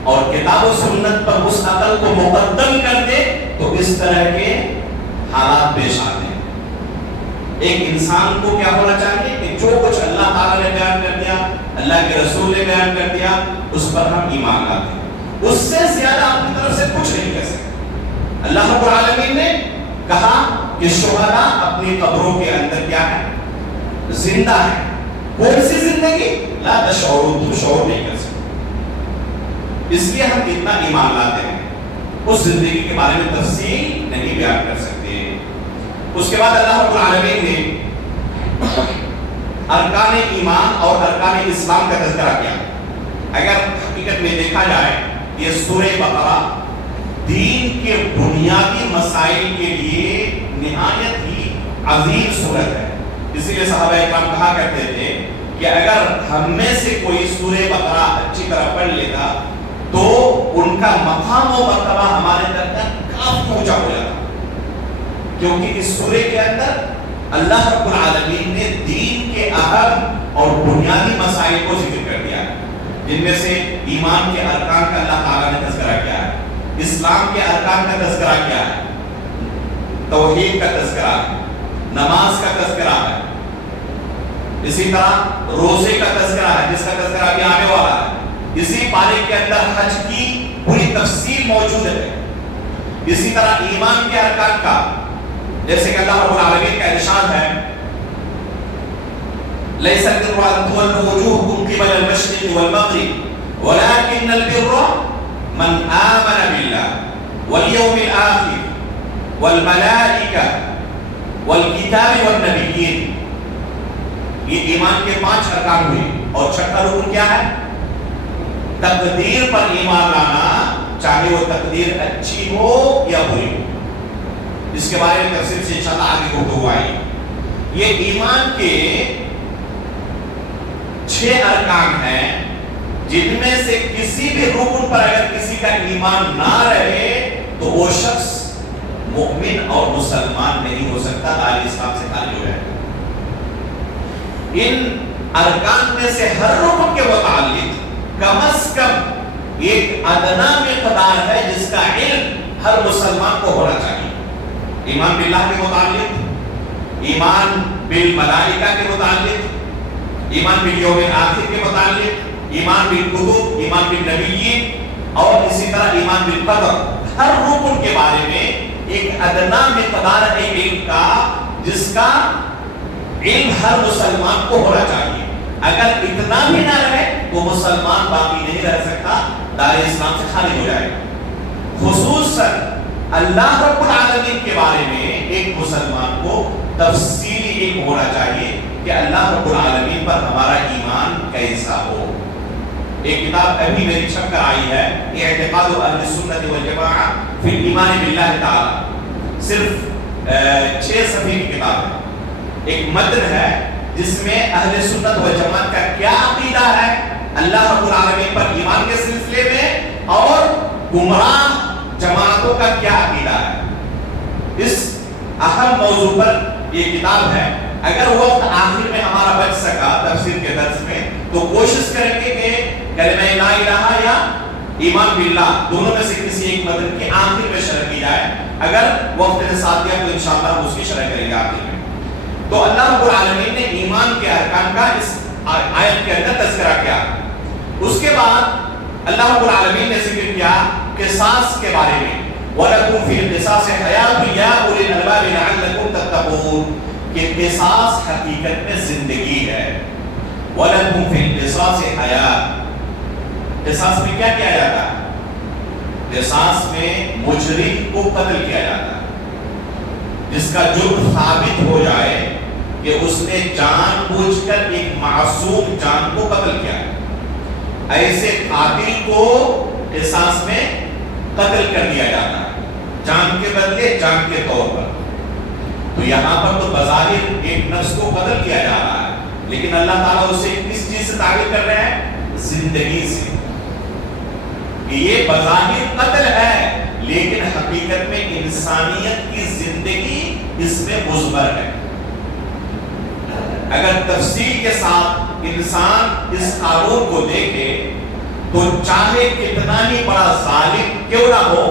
اور کتاب و سنت پر اس عقل کو مقدم کر دے تو اس طرح کے حالات پیش آتے ہیں. ایک انسان کو کیا ہونا چاہیے کہ جو کچھ اللہ تعالیٰ نے بیان کر دیا, اللہ کے رسول نے بیان کر دیا, اس پر ہم ایمان لاتے ہیں. اس سے زیادہ اپنی طرف سے کچھ نہیں کہہ سکتے. اللہ رب العالمین نے کہا کہ شہداء اپنی قبروں کے اندر کیا ہے؟ زندہ ہے. کون سی زندگی؟ لا تشعرون, تم شعور نہیں کر سکتے. اس لیے ہم اتنا ایمان لاتے ہیں, اس زندگی کے بارے میں تفصیل نہیں بیان کر سکتے. اس کے بعد اللہ رب العالمین نے ارکان ایمان اور ارکان اسلام کا تذکرہ کیا. اگر حقیقت میں دیکھا جائے یہ سورہ بقرہ دین کے بنیادی مسائل کے لیے نہایت ہی عظیم سورت ہے. اسی لیے صحابہ اکرام کہا کرتے تھے کہ اگر ہم میں سے کوئی سورہ بقرہ اچھی طرح پڑھ لیتا تو ان کا مقام و مرتبہ ہمارے درمیان کافی اونچا ہو جاتا, کیونکہ اس سورے کے اندر اللہ رب العالمین نے دین کے اہم اور بنیادی مسائل کو ذکر کر دیا ہے, جن میں سے ایمان کے ارکان کا اللہ تعالیٰ نے تذکرہ کیا ہے, اسلام کے ارکان کا تذکرہ کیا ہے, توحید کا تذکرہ ہے, نماز کا تذکرہ ہے, اسی طرح روزے کا تذکرہ ہے جس کا تذکرہ بھی آنے والا ہے. اسی پارے کے اندر حج کی پوری تفصیل موجود ہے. اسی طرح ایمان کے ارکان کا, جیسے کہ اللہ رب العالمین کا ارشاد ہے لَيْسَ الْبِرُّ أَن تُوَلُّوا وُجُوهَكُمْ قِبَلَ الْمَشْرِقِ وَالْمَغْرِبِ وَلَكِنَّ الْبِرَّ مَنْ آمَنَ بِاللَّهِ وَالْيَوْمِ الْآخِرِ وَالْمَلَائِكَةِ وَالْكِتَابِ وَالنَّبِيِّينَ. یہ ایمان کے 5 ارکان ہوئے. اور چھٹا رکن کیا ہے؟ تقدیر پر ایمان لانا, چاہے وہ تقدیر اچھی ہو یا بری ہو. اس کے بارے میں تفصیل سے انشاءاللہ آگے گفتگو آئی. یہ ایمان کے 6 ارکان ہیں جن میں سے کسی بھی رکن پر اگر کسی کا ایمان نہ رہے تو وہ شخص مؤمن اور مسلمان نہیں ہو سکتا, دار اسلام سے خارج ہو جائے. ان ارکان میں سے ہر رکن کے متعلق کم از کم ایک ادنا مقدار ہے جس کا علم ہر مسلمان کو ہونا چاہیے. ایمان باللہ کے متعلق, ایمان بالملائکہ کے متعلق, ایمان بالیوم الآخر کے متعلق, ایمان بالکتب, ایمان بالنبیین, اور اسی طرح ایمان بالقدر. ہر رکن کے بارے میں ایک ادنا مقدار ہے علم کا جس کا علم ہر مسلمان کو ہونا چاہیے. اگر اتنا بھی نہ رہے تو مسلمان باقی نہیں رہ سکتا, دار اسلام سے خارج ہو جائے. خصوصاً اللہ رب العالمین کے بارے میں ایک مسلمان کو تفصیلی علم ہونا چاہیے کہ اللہ رب العالمین پر ہمارا ایمان کیسا ہو. ایک کتاب ابھی میری چھپ کر آئی ہے, اعتقاد اہل سنت والجماعہ فی الایمان باللہ تعالی, صرف 6 صفحے کی کتاب ہے. ایک متن ہے جس میں اہل سنت والجماعت کا کیا عقیدہ ہے اللہ رب العالمین پر ایمان کے سلسلے میں, اور گمراہ جماعتوں کا کیا عقیدہ ہے. اس اہم موضوع پر یہ کتاب ہے. اگر وقت آخر میں ہمارا بچ سکا تفسیر کے درس میں تو کوشش کریں گے کہ کلمہ لا الہ یا ایمان باللہ دونوں میں سے کسی ایک متن کی آخر میں شرح کی جائے. اگر وقت نے ساتھ دیا تو انشاءاللہ ہم اس کی شرح کریں گے آخر میں. تو اللہ رب العالمین نے ایمان کے ارکان کا اس آیت کے اندر تذکرہ کیا. اس کے بعد اللہ رب العالمین نے ذکر کیا قصاص کے بارے میں, وَلَكُمْ فِي الْقِصَاصِ حَيَاةٌ يَا أُولِي الْأَلْبَابِ لَعَلَّكُمْ تَتَّقُونَ, کہ قصاص حقیقت میں زندگی ہے. وَلَكُمْ فِي الْقِصَاصِ حَيَاةٌ, قصاص میں کیا کیا جاتا ہے؟ قصاص میں مجرم کو قتل کیا جاتا ہے, جس کا جرم ثابت ہو جائے کہ اس نے جان بوجھ کر ایک معصوم جان کو قتل کیا ہے. ایسے قاتل کو قصاص میں قتل کر دیا جاتا ہے, جان کے بدلے جان کے طور پر. تو یہاں پر تو بظاہر ایک نفس کو قتل کیا جا رہا ہے, لیکن اللہ تعالیٰ اسے کس چیز سے تعبیر کر رہے ہیں؟ زندگی سے. کہ یہ بظاہر قتل ہے لیکن حقیقت میں انسانیت کی زندگی اس میں مضمر ہے. اگر تفصیل کے ساتھ انسان اس قانون کو دیکھے تو چاہے کتنا ہی بڑا ظالم کیوں نہ ہو،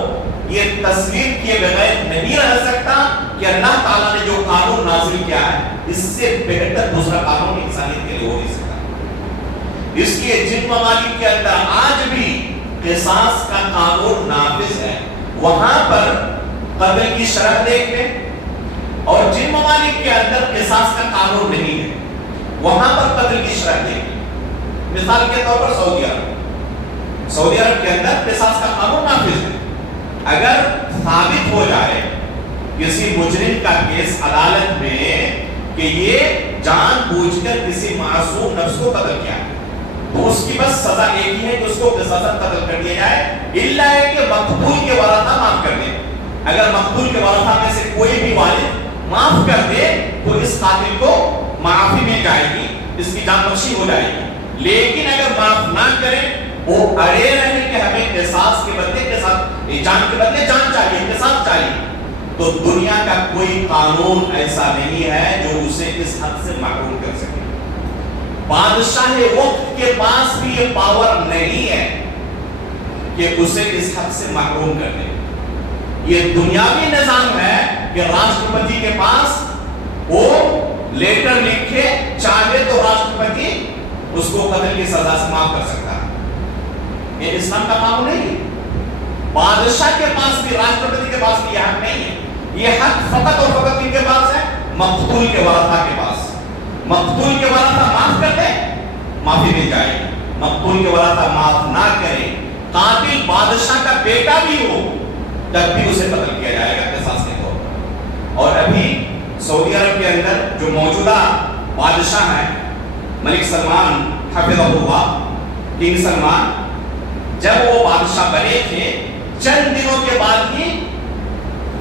یہ تسلیم کیے بغیر نہیں رہ سکتا کہ اللہ تعالیٰ نے جو قانون نازل کیا ہے اس سے بہتر دوسرا قانون انسانیت کے لیے ہو نہیں سکتا۔ اس لیے جن ممالک کے اندر آج بھی قصاص کا قانون نافذ ہے، وہاں پر قتل کی شرح دیکھ لیں، اور جن ممالک کے اندر قصاص کا قانون نہیں ہے وہاں پر قتل کی شرح دیکھ لیں۔ مثال کے طور پر سعودی عرب کے اندر قصاص کا قانون نافذ ہے۔ اگر ثابت ہو جائے کسی مجرم کا کیس عدالت میں کہ یہ جان بوجھ کر کسی معصوم نفس کو قتل کیا ہے، تو اس کی بس سزا ایک ہی ہے کہ اس کو قصاصاً قتل کر دیا جائے، الا ہے کہ مقتول کے ورثہ معاف کر دیں۔ اگر مقتول کے ورثہ میں سے کوئی بھی والد معاف کر دے تو اس قاتل کو معافی مل جائے گی، اس کی جان بخشی ہو جائے گی۔ لیکن اگر معاف نہ کریں، وہ اڑے رہیں کہ ہمیں قصاص کے بدلے جان کے بدلے جان چاہیے، قصاص چاہیے، تو دنیا کا کوئی قانون ایسا نہیں ہے جو اسے اس حد سے محروم کر سکے۔ بادشاہ وقت کے پاس بھی یہ پاور نہیں ہے کہ اسے اس حد سے محروم کر دے۔ یہ دنیاوی نظام ہے کہ راشٹرپتی کے پاس وہ لیٹر لکھے، چاہے تو راشٹرپتی اس کو قتل کی سزا سے معاف کر سکتا ہے۔ یہ اسلام کا قانون نہیں ہے۔ بادشاہ کے پاس بھی، راشٹرپتی کے پاس بھی یہ حق نہیں ہے۔ یہ حق فقط اور فقط ان کے پاس ہے، مقتول کے ورثہ کے پاس۔ مقتول کے ورثہ معاف کر دے، معافی مل جائے گی۔ مقتول کے ورثہ معاف نہ کرے، قاتل بادشاہ کا بیٹا بھی ہو، تب بھی اسے قتل کیا جائے گا قصاص کے طور پر۔ اور ابھی سعودی عرب کے اندر جو موجودہ بادشاہ ہیں، ملک سلمان حفظہ اللہ، کنگ سلمان، جب وہ بادشاہ بنے تھے چند دنوں کے بعد ہی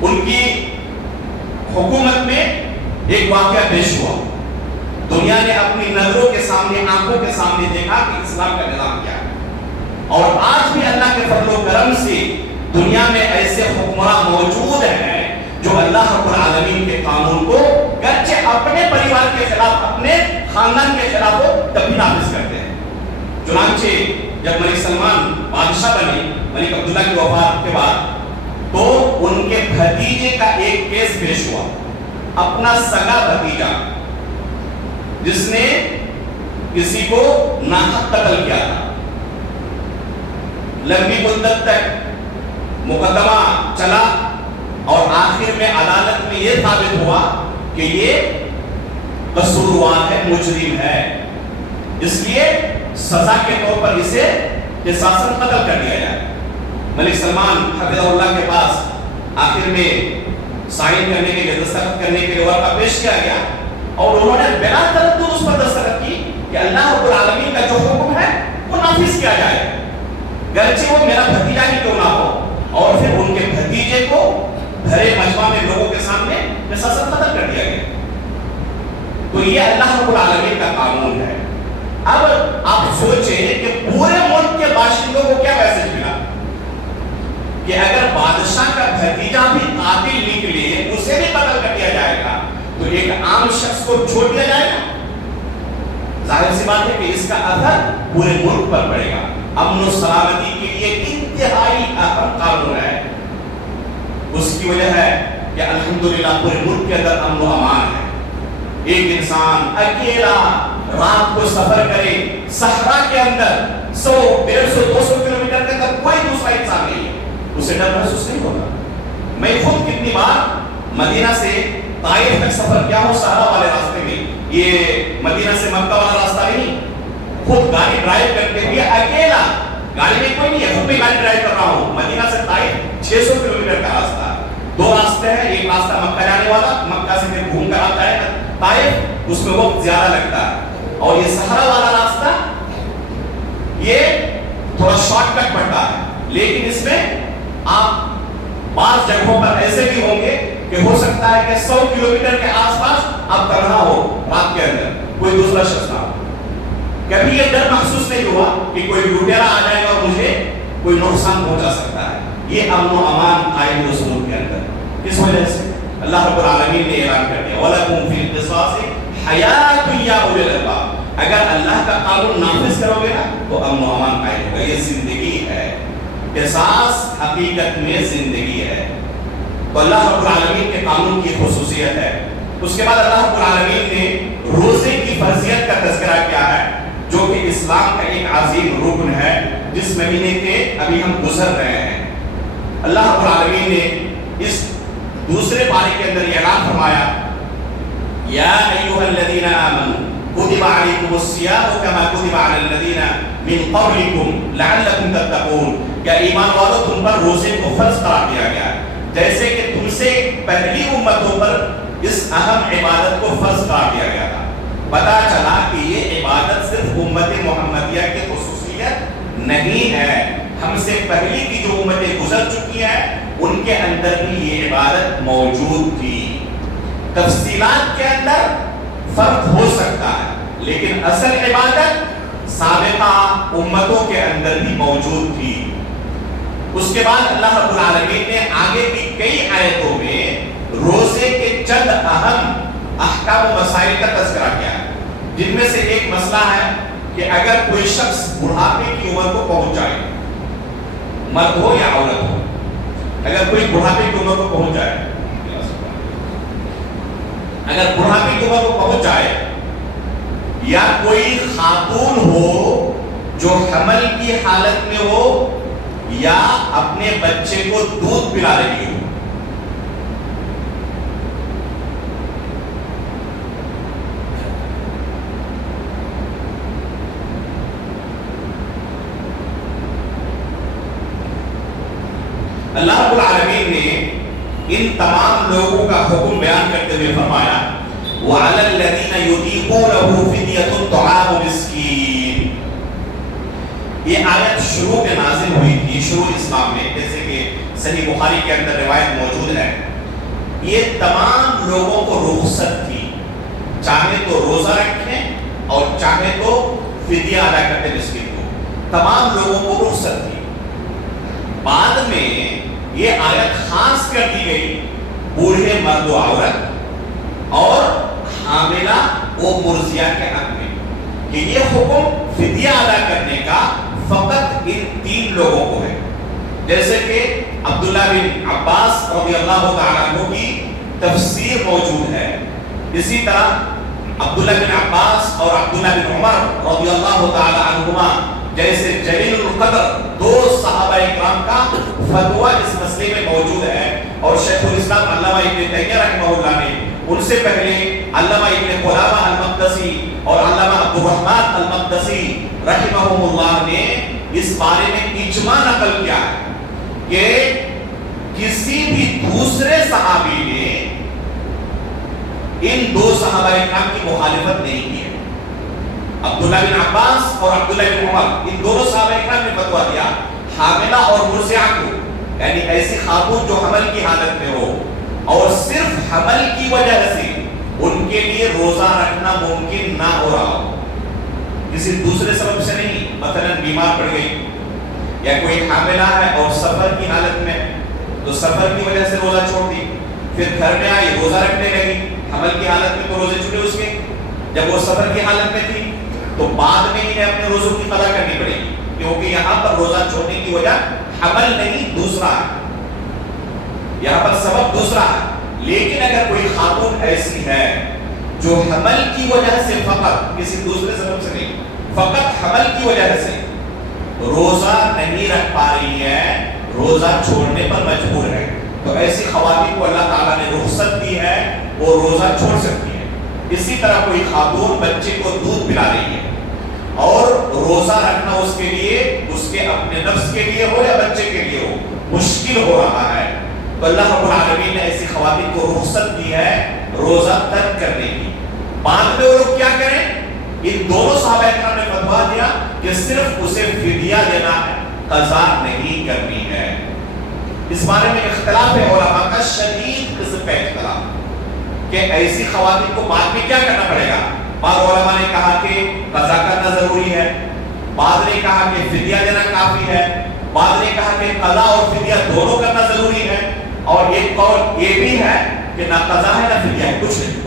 ان کی حکومت میں ایک واقعہ پیش ہوا۔ دنیا نے اپنی نظروں کے سامنے، آنکھوں کے سامنے دیکھا کہ اسلام کا نظام کیا ہے۔ اور آج بھی اللہ کے فضل و کرم سے دنیا میں ایسے حکمراں موجود ہیں جو اللہ رب العالمین کے قانون کو گرچہ اپنے پریوار کے خلاف، اپنے خاندان کے خلاف ہو، تب بھی نافذ کرتے ہیں۔ چنانچہ جب ملک سلمان بادشاہ بنے، ملک عبداللہ کی وفات کے بعد، تو ان کے بھتیجے کا ایک کیس پیش ہوا۔ اپنا سگا بھتیجا جس نے کسی کو ناحق قتل کیا تھا، لمبی مدت تک مقدمہ چلا اور آخر میں عدالت میں یہ ثابت ہوا کہ یہ قصوروار ہے، مجرم ہے، اس لیے سزا کے طور پر اسے قصاصاً قتل کر دیا جائے۔ ملک سلمان حفظہ اللہ کے پاس آخر میں سائن کرنے کے لیے، دستخط کرنے کے لیے ورقہ پیش کیا گیا، اور انہوں نے بلا تردد اس پر دستخط کی کہ اللہ رب العالمین کا جو حکم ہے وہ نافذ کیا جائے، گرچہ وہ میرا بھتیجا ہی کیوں نہ ہو۔ اور پھر ان کے بھتیجے کو بھرے مجمع میں لوگوں کے سامنے قصاصاً قتل کر دیا گیا۔ تو یہ اللہ رب العالمین کا قانون ہے۔ اب آپ سوچیں کہ پورے ملک کے باشندوں کو کیا میسج ملا کہ اگر بادشاہ کا بھتیجا بھی قاتل نکلے، اسے بھی قتل کر دیا جائے گا، تو ایک عام شخص کو چھوڑ دیا جائے گا؟ ظاہر سی بات ہے کہ اس کا اثر پورے ملک پر پڑے گا۔ امن و سلامتی کے لیے انتہائی اہم قانون ہے۔ اس کی وجہ ہے کہ الحمدللہ پورے ملک کے اندر امن و امان ہے۔ ایک انسان اکیلا رات کو سفر کرے صحرا کے اندر 100، 150، 200 کلومیٹر کے اندر، کوئی دوسرا انسان نہیں ہے، اسے ڈر محسوس نہیں ہوگا۔ میں خود کتنی بار مدینہ سے طائف تک سفر کیا ہوں صحرا والے راستے میں، یہ مدینہ سے مکہ والا راستہ نہیں، خود گاڑی ڈرائیو کرتے ہوئے اکیلا، گاڑی میں کوئی نہیں ہے، خود میں گاڑی ڈرائیو کر رہا ہوں۔ مدینہ سے طائف 600 کلومیٹر کا راستہ، دو راستے ہیں، ایک راستہ مکہ جانے والا، مکہ سے پھر گھوم کر آتا ہے طائف، اس میں وقت زیادہ لگتا ہے، اور یہ صحرا والا راستہ یہ تھوڑا شارٹ کٹ پڑتا ہے، لیکن اس میں آپ بعض جگہوں پر ایسے بھی ہوں گے کہ ہو سکتا ہے کہ 100 کلومیٹر کے آس پاس آپ تنہا ہو، رات کے اندر کوئی دوسرا شخص نہ ہو۔ کبھی یہ ڈر محسوس نہیں ہوا کہ کوئی لٹیرا آ جائے گا اور مجھے کوئی نقصان پہنچا سکتا ہے۔ یہ امن و امان قائم ہے اس ملک کے اندر، کس وجہ سے؟ اللہ رب العالمین نے اعلان کر دیا وَلَكُمْ فِي الْقِصَاصِ حَيَاةٌ يَا أُولِي الْأَلْبَابِ، اگر اللہ کا قانون نافذ کرو گے نا تو امن و امان قائم ہوگا. یہ زندگی ہے، قصاص حقیقت میں زندگی ہے. تو اللہ رب العالمین کے قانون کی خصوصیت ہے. اس کے بعد اللہ رب العالمین نے روزے کی فرضیت کا تذکرہ کیا ہے، جو کہ اسلام کا ایک عظیم رکن ہے جس مہینے کے ابھی ہم گزر رہے ہیں. اللہ رب العالمین نے اس دوسرے پارے کے اندر اعلان فرمایا، یا ایھا الذین آمنوا کتب علیکم الصیام کما کتب علی الذین من قبلکم لعلکم تتقون. کیا ایمان والو تم پر روزے کو فرض قرار دیا گیا ہے جیسے کہ تم سے پہلی امتوں پر اس اہم عبادت کو فرض قرار دیا گیا تھا. پتا چلا کہ یہ عبادت صرف امت محمدیہ کی خصوصیت نہیں ہے، ہم سے پہلی کی جو امتیں گزر چکی ہیں ان کے اندر بھی یہ عبادت موجود تھی. تفصیلات کے اندر فرق ہو سکتا ہے لیکن اصل عبادت سابقہ امتوں کے اندر بھی موجود تھی. اس کے بعد اللہ رب العالمین نے آگے کی کئی آیتوں میں روزے کے چند اہم احکام و مسائل کا تذکرہ کیا ہے، جن میں سے ایک مسئلہ ہے کہ اگر کوئی شخص بڑھاپے کی عمر کو پہنچ جائے، مرد ہو یا عورت ہو، اگر کوئی بڑھاپے کی عمر کو پہنچ جائے، اگر بڑھاپے کی عمر کو پہنچ جائے یا کوئی خاتون ہو جو حمل کی حالت میں ہو یا اپنے بچے کو دودھ پلا رہی ہو، اللہ رب العالمین نے ان تمام لوگوں کا حکم بیان کرتے ہوئے فرمایا وَعَلَى الَّذِينَ يُطِيقُونَهُ فِدْيَةٌ طَعَامُ مِسْكِينٍ. یہ آیت شروع میں نازل ہوئی تھی، شروع اسلام میں، جیسے کہ صحیح بخاری کے اندر روایت موجود ہے. یہ تمام لوگوں کو رخصت تھی، چاہے تو روزہ رکھیں اور چاہے تو فدیہ ادا کرتے مسکین کو، تمام لوگوں کو رخصت تھی. بعد میں یہ آیت خاص کر دی گئی بوڑھے مرد و عورت اور حاملہ و مرضیہ کے حق میں کہ یہ حکم فدیہ ادا کرنے کا فقط ان تین لوگوں کو ہے. جیسے کہ عبداللہ بن عباس رضی اللہ تعالیٰ عنہ کی تفسیر موجود ہے، اسی طرح عبداللہ بن عباس اور عبداللہ بن عمر رضی اللہ تعالیٰ عنہما جیسے جلیل القدر دو صحابہ اکرام کا فتویٰ اس مسئلے میں موجود ہے. اور شیخ الاسلام علامہ ابن تیمیہ رحمہ اللہ نے ان سے پہلے علامہ ابن قدامہ المقدسی اور علامہ عبد الرحمن المقدسی رحمہ اللہ نے اس بارے میں اجماع نقل کیا ہے کہ کسی بھی دوسرے صحابی نے ان دو صحابہ اکرام کی مخالفت نہیں کی ہے. عبداللہ بن عباس اور عبداللہ بن عمر ان دونوں صحابہ اکرام نے فتویٰ دیا حاملہ اور مرضعہ کو، یعنی ایسی خاتون جو حمل کی حالت میں ہو اور صرف حمل کی وجہ سے ان کے لیے روزہ رکھنا ممکن نہ ہو رہا ہو، کسی دوسرے سبب سے نہیں، مثلا بیمار پڑ گئی یا کوئی حاملہ ہے اور سفر کی حالت میں تو سفر کی وجہ سے روزہ چھوڑ دی، پھر گھر میں آئی روزہ رکھنے لگی، حمل کی حالت میں تو روزے چھوٹے اس کے، جب وہ سفر کی حالت میں تھی تو بعد میں انہیں اپنے روزوں کی قضا کرنی پڑے گی کیونکہ یہاں پر روزہ چھوڑنے کی وجہ حمل نہیں دوسرا ہے، یہاں پر سبب دوسرا ہے. لیکن اگر کوئی خاتون ایسی ہے جو حمل کی وجہ سے فقط کسی دوسرے سبب سے نہیں، فقط حمل کی وجہ سے روزہ نہیں رکھ پا رہی ہے، روزہ چھوڑنے پر مجبور ہے، تو ایسی خواتین کو اللہ تعالیٰ نے رخصت دی ہے، وہ روزہ چھوڑ سکتی ہے. اسی طرح کوئی خاتون بچے کو دودھ پلا رہی ہے اور روزہ رکھنا اس کے لیے، اس کے اپنے نفس کے لیے ہو یا بچے کے لیے ہو، مشکل ہو رہا ہے، تو اللہ رب العالمین نے ایسی خواتین کو رخصت دی ہے روزہ ترک کرنے کی. بعد میں وہ لوگ کیا کریں؟ ان دونوں صحابہ اکرام نے فتویٰ دیا کہ صرف اسے فدیہ دینا ہے، قضا نہیں کرنی ہے. اس بارے میں اختلاف ہے علماء کا، شدید قسم کا اختلاف کہ ایسی خواتین کو بعد میں کیا کرنا پڑے گا. بعض علماء نے کہا کہ قضا کرنا ضروری ہے، بعض نے کہا کہ فدیہ دینا کافی ہے، بعض نے کہا کہ قضا اور فدیہ دونوں کرنا ضروری ہے، اور ایک قول یہ بھی ہے کہ نہ قضا ہے نہ فدیہ ہے، کچھ نہیں،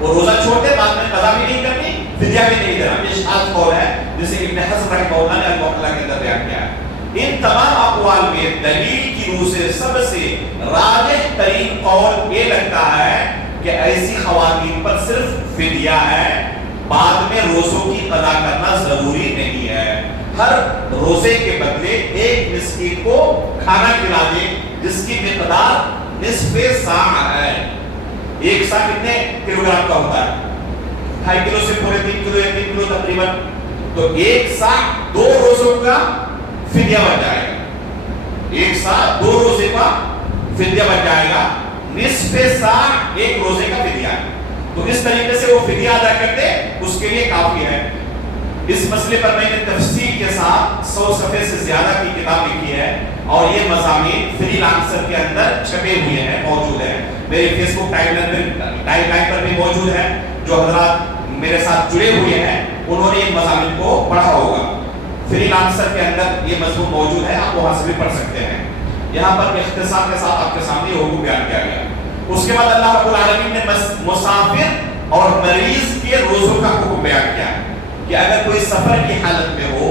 وہ روزہ چھوڑتے بعد میں قضا بھی نہیں کرنی، فدیہ بھی نہیں دینا. یہ شاذ قول ہے جسے ابن حزم رحمہ اللہ نے المحلہ کے اندر بیان کیا ہے. ان تمام اقوال میں دلیل کی روح سے سب سے راجح ترین قول یہ لگتا ہے کہ ایسی خواتین پر صرف فدیہ ہے، بعد میں روزوں کی قضا کرنا ضروری نہیں ہے. ہر روزے کے بدلے ایک مسکین کو کھانا کھلا دے جس کی مقدار نصف ساع ہے. ایک ساع کتنے کلو گرام کا ہوتا ہے؟ 2.5 کلو سے پورے 3 کلو یا 3 کلو تقریباً. تو ایک ساع 2 روزوں کا فدیہ بن جائے گا. ایک ساع 2 روزے کا فدیہ بن جائے گا. نصف ساع ایک روزے کا فدیہ ہے. تو اس طریقے سے وہ فدیہ ادا کرتے اس کے لیے کافی ہے. اس مسئلے پر میں نے تفصیل کے ساتھ 100 صفحے سے زیادہ کی کتاب لکھی ہے اور یہ مضامین فری لانسر کے اندر چھپے ہوئے ہیں، موجود ہیں. میرے فیس بک ٹائم لائن پر بھی موجود ہے. جو حضرات میرے ساتھ جڑے ہوئے ہیں انہوں نے ان مضامین کو پڑھا ہوگا. فری لانسر کے اندر یہ مضمون موجود ہے، آپ وہاں سے بھی پڑھ سکتے ہیں. یہاں پر اختصار کے ساتھ آپ کے سامنے یہ حکم بیان کیا گیا. اس کے بعد اللہ رب العالمین نے مسافر اور مریض کے روزوں کا حکم بیان کیا ہے کہ اگر کوئی سفر کی حالت میں ہو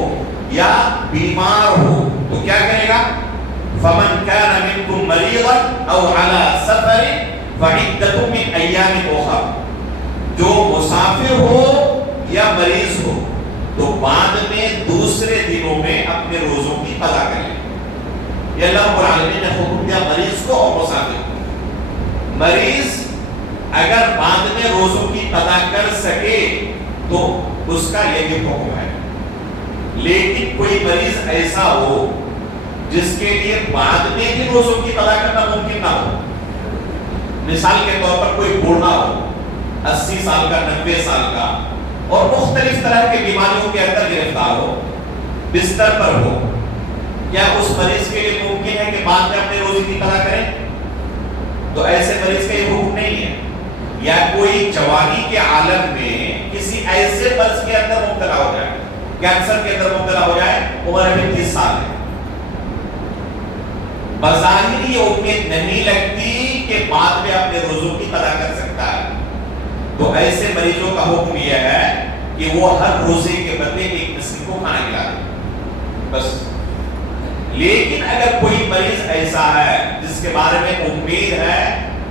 یا بیمار ہو تو کیا کرے گا؟ فَمَنْ كَانَ مِنْكُمْ مَرِيضًا أَوْ عَلَى سَفَرٍ فَعِدَّةٌ مِنْ أَيَّامٍ أُخَرَ. جو مسافر ہو یا مریض ہو تو بعد میں دوسرے دنوں میں اپنے روزوں کی قضا کرے. یہ اللہ رب العالمین نے حکم دیا مریض کو اور مسافر کو. مریض اگر بعد میں روزوں کی قضا کر سکے تو اس کا یہ بھی حکم ہے. لیکن کوئی مریض ایسا ہو جس کے لیے بعد میں بھی روزوں کی قضا کرنا ممکن نہ ہو. مثال کے طور پر کوئی بوڑھا ہو 80 سال کا 90 سال کا اور مختلف طرح کے بیماریوں کے اندر گرفتار ہو، بستر پر ہو، کیا اس مریض کے لیے ممکن ہے کہ بعد میں اپنے روزے کی قضا کریں؟ تو ایسے مریض کا یہ حکم نہیں ہے. یا کوئی جوانی کے عالم میں کسی ایسے مرض کے اندر مبتلا ہو جائے، کینسر کے اندر مبتلا ہو جائے، عمر ابھی 30 سال ہے، بظاہر یہ امید نہیں لگتی کہ بعد میں اپنے روزوں کی قضا کر سکتا ہے. تو ایسے مریضوں کا حکم یہ ہے کہ وہ ہر روزے کے بدلے ایک مسکین کو کھانا کھلا دے بس. لیکن اگر کوئی مریض ایسا ہے جس کے بارے میں امید ہے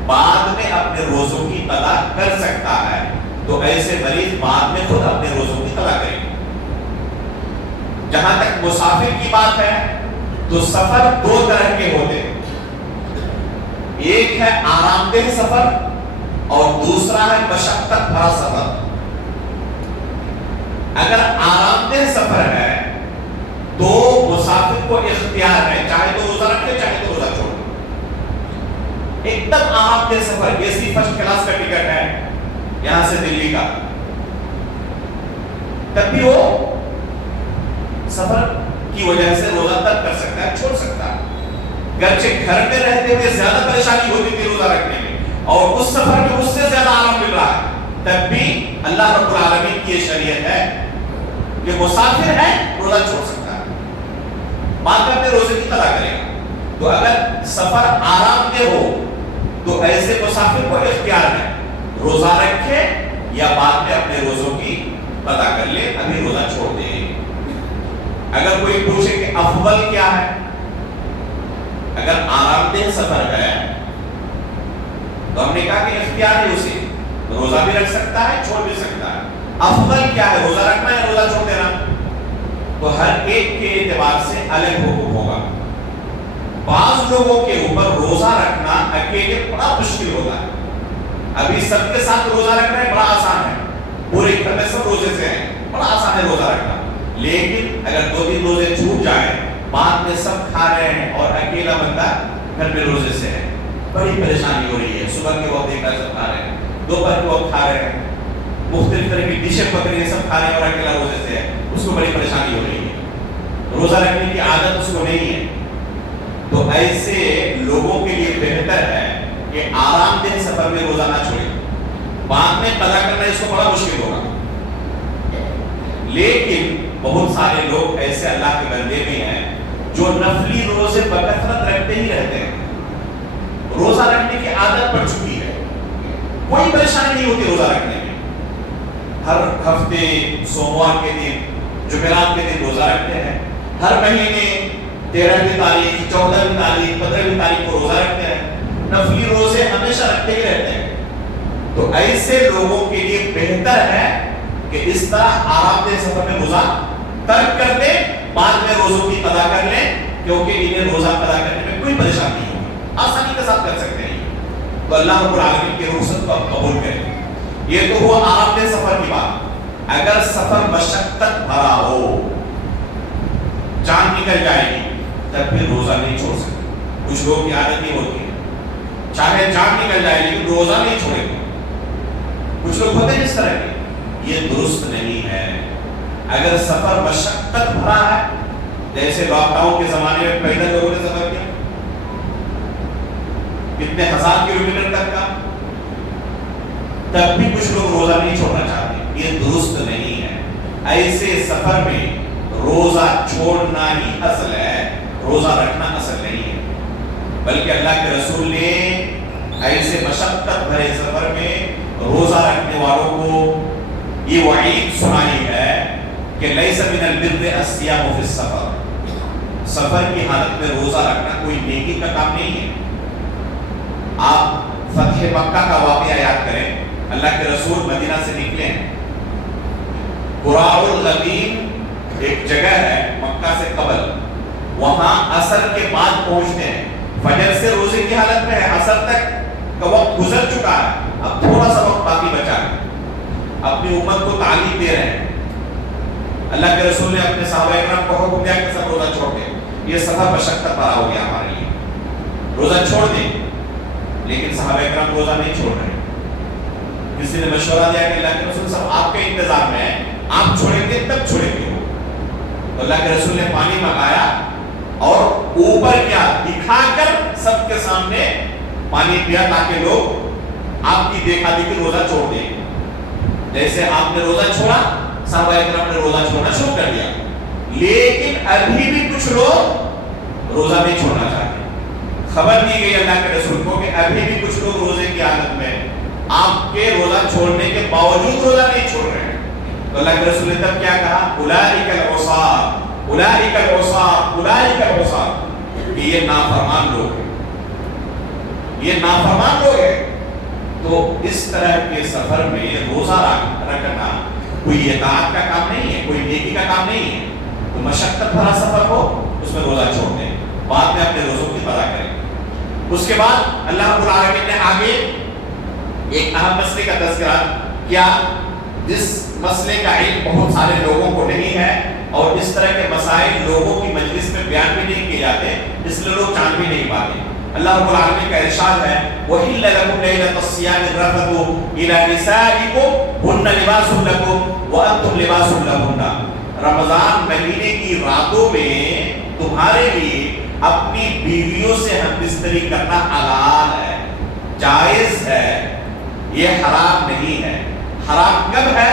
بعد میں اپنے روزوں کی قضا کر سکتا ہے تو ایسے مریض بعد میں خود اپنے روزوں کی قضا کریں گے. جہاں تک مسافر کی بات ہے تو سفر 2 طرح کے ہوتے ہیں. ایک ہے آرام دہ سفر اور دوسرا ہے مشقت بھرا سفر. اگر آرام دہ سفر ہے تو مسافر کو اختیار ہے، چاہے تو روزہ رکھے چاہے تو روزہ چھوڑے. ایک دم آرام دہ سفر، اے سی فرسٹ کلاس کا ٹکٹ ہے یہاں سے دلی کا، تب بھی وہ سفر کی وجہ سے روزہ ترک کر سکتا ہے، چھوڑ سکتا ہے. گرچہ گھر میں رہتے ہوئے زیادہ پریشانی ہوتی تھی روزہ رکھنے میں اور اس سفر میں اس سے زیادہ آرام مل رہا ہے، تب بھی اللہ رب العالمین کی یہ شریعت ہے کہ مسافر ہے روزہ چھوڑ سکتا ہے، بعد میں اپنے روزے کی قضا کرے گا. تو اگر سفر آرام دہ ہو تو ایسے مسافر کو اختیار ہے روزہ رکھے یا بعد میں اپنے روزوں کی قضا کر لے، ابھی روزہ چھوڑ دے. اگر کوئی پوچھے کہ افضل کیا ہے، اگر آرام دہ سفر ہے تو ہم نے کہا کہ اختیار ہے اسے، روزہ بھی رکھ سکتا ہے چھوڑ بھی سکتا ہے. افضل کیا ہے، روزہ رکھنا یا روزہ چھوڑ دینا؟ تو ہر ایک کے اعتبار سے الگ حکم ہوگا. بعض لوگوں کے اوپر روزہ رکھنا اکیلے بڑا مشکل ہوتا ہے. ابھی سب کے ساتھ روزہ رکھنا بڑا آسان ہے، پورے گھر میں سب روزے سے ہیں، بڑا آسان ہے روزہ رکھنا. لیکن اگر 2 دن روزے چھوٹ جائیں، بعد میں سب کھا رہے ہیں اور اکیلا بندہ گھر میں روزے سے ہے، بڑی پریشانی ہو رہی ہے. صبح کے وقت دیکھا سب کھا رہے ہیں، دوپہر کے وقت کھا رہے ہیں، مختلف طرح کی ڈشیں پک رہی ہیں، سب کھا رہے ہیں اور اکیلا روزے سے ہے، اس کو بڑی پریشانی ہو رہی ہے. روزہ رکھنے کی عادت اس کو نہیں ہے. تو ایسے لوگوں کے لیے بہتر ہے کہ آرام دہ سفر میں روزہ نہ چھوڑے، بعد میں قضا کرنا اس کو بڑا مشکل ہوگا. لیکن بہت سارے لوگ ایسے اللہ کے بندے بھی ہیں جو نفلی روزے بکثرت رکھتے ہی رہتے ہیں، روزہ رکھنے کی عادت پڑ چکی ہے، کوئی پریشانی نہیں ہوتی روزہ رکھنے میں. ہر ہفتے ہفتے سوموار کے دن جمعرات کے دن روزہ رکھتے ہیں، ہر مہینے 13ویں تاریخ 14ویں تاریخ 15ویں تاریخ کو روزہ رکھتے ہیں، نفلی روزے ہمیشہ رکھتے ہی رہتے ہیں. تو ایسے لوگوں کے لیے بہتر ہے کہ اس طرح آرام دہ سفر میں روزہ ترک کر دیں، بعد میں روزوں کی قضا کر لیں، کیونکہ انہیں روزہ قضا کرنے میں کوئی پریشانی نہیں ہوگی، آسانی کے ساتھ کر سکتے ہیں. تو اللہ رب العالمین کی رخصت کو آپ قبول کریں. یہ تو ہوا آرام دہ سفر کی بات. اگر سفر مشقت بھرا ہو، جان نکل جائے گی، تب پھر روزہ نہیں چھوڑ سکتے. کچھ لوگوں کی عادت نہیں ہوتی ہے، چاہے جان نکل جائے لیکن روزہ نہیں چھوڑیں گے. کچھ لوگ ہوتے ہیں اس طرح کے، یہ درست نہیں ہے. اگر سفر مشقت بھرا ہے، جیسے لاک ڈاؤن کے زمانے میں پیدل لوگوں نے سفر کیا کتنے ہزار کلومیٹر تک کا، تب بھی کچھ لوگ روزہ نہیں چھوڑنا چاہتے. یہ درست نہیں ہے. ایسے سفر میں روزہ چھوڑنا ہی اصل ہے، روزہ رکھنا اصل نہیں ہے. بلکہ اللہ کے رسول نے ایسے مشقت بھرے سفر میں روزہ رکھنے والوں کو یہ وعید سنائی ہے کہ لیس من البر الصیام فی السفر. سفر کی حالت میں روزہ رکھنا کوئی نیکی کا کام نہیں ہے. آپ فتح مکہ کا واقعہ یاد کریں. اللہ کے رسول مدینہ سے نکلے ہیں، قراء الغدیم ایک جگہ ہے مکہ سے قبل، وہاں عصر کے بعد پہنچتے ہیں. فجر سے روزے کی حالت میں ہے، عصر تک کا وقت گزر چکا ہے، اب تھوڑا سا وقت باقی بچا ہے. اپنی امت کو تعلیم دے رہے ہیں. اللہ کے رسول نے اپنے صحابہ اکرام کو حکم دیا کہ سب روزہ چھوڑ دیں. یہ سفر مشقت بھرا ہو گیا ہمارے لیے، روزہ چھوڑ دیں. لیکن صحابہ اکرام روزہ نہیں چھوڑ رہے. کسی نے مشورہ دیا کہ اللہ کے رسول صاحب آپ کے انتظار میں ہے، آپ چھوڑیں گے تب چھوڑیں گے. تو اللہ کے رسول نے پانی منگایا اور اوپر کیا دکھا کر سب کے سامنے پانی پیا تاکہ لوگ آپ کی دیکھا دیکھی روزہ چھوڑ دیں. جیسے آپ نے روزہ چھوڑا، صحابہ اکرام نے روزہ چھوڑنا شروع کر دیا. لیکن ابھی بھی کچھ لوگ روزہ نہیں چھوڑنا چاہتے. خبر دی گئی اللہ کے رسول کو کہ ابھی بھی کچھ لوگ روزے کی حالت میں آپ کے روزہ چھوڑنے کے باوجود روزہ نہیں چھوڑ رہے ہیں. تو اللہ کے رسول نے تب کیا کہا؟ اولئک العصاة، اولئک العصاة، اولئک العصاة، کہ یہ نافرمان لوگ ہیں، یہ نافرمان لوگ ہیں. تو اس طرح کے سفر میں روزہ رکھنا کوئی اطاعت کا کام نہیں ہے، کوئی نیکی کا کام نہیں ہے. تو مشقت بھرا سفر ہو اس میں روزہ چھوڑ دیں، بعد میں اپنے روزوں کی قضا کریں. اس کے بعد اللہ رب العالمین نے آگے ایک اہم مسئلے کا تذکرہ کیا، جس مسئلے کا علم بہت سارے لوگوں کو نہیں ہے، اور اس طرح کے مسائل لوگوں کی مجلس میں بیان بھی نہیں کیے جاتے، اس لیے لوگ جان بھی نہیں پاتے. اللہ رب العالمین کا ارشاد ہے وَإِلَّ لَكُمْ لَيْلَةَ الصِّيَامِ الرَّفَثُ إِلَى نِسَائِكُمْ هُنَّ لِبَاسٌ لَكُمْ وَأَنْتُمْ لِبَاسٌ لَهُنَّ. رمضان مہینے کی راتوں میں تمہارے لیے اپنی بیویوں سے ہم بستری کرنا حلال ہے، جائز ہے، یہ حرام نہیں ہے. حرام کب ہے؟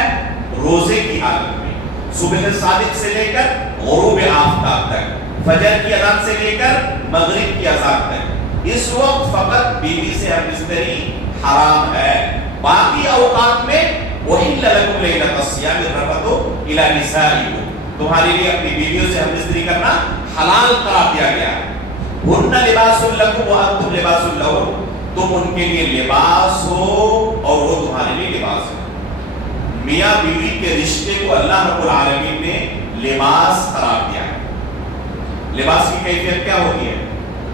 روزے کی حالت میں، صبح صادق سے لے کر غروب آفتاب تک، فجر کی اذان سے لے کر مغرب کی اذان تک. اس وقت فقط بیوی سے ہم بستری حرام ہے. باقی اوقات میں وَإِلَّ لَكُمْ لَيْلَةَ الصِّيَامِ الرَّفَثُ إِلَى نِسَائِكُمْ، تمہارے لیے اپنی بیویوں سے ہم بستری کرنا حلال قرار دیا گیا ہے. هُنَّ لِبَاسٌ لَكُمْ وَأَنْتُمْ لِبَاسٌ لَهُنَّ، تم ان کے لیے لباس ہو اور وہ تمہارے لیے لباس ہے. میاں بیوی کے رشتے کو اللہ رب العالمین نے لباس قرار دیا ہے. لباس کی کیفیت کیا ہوتی ہے؟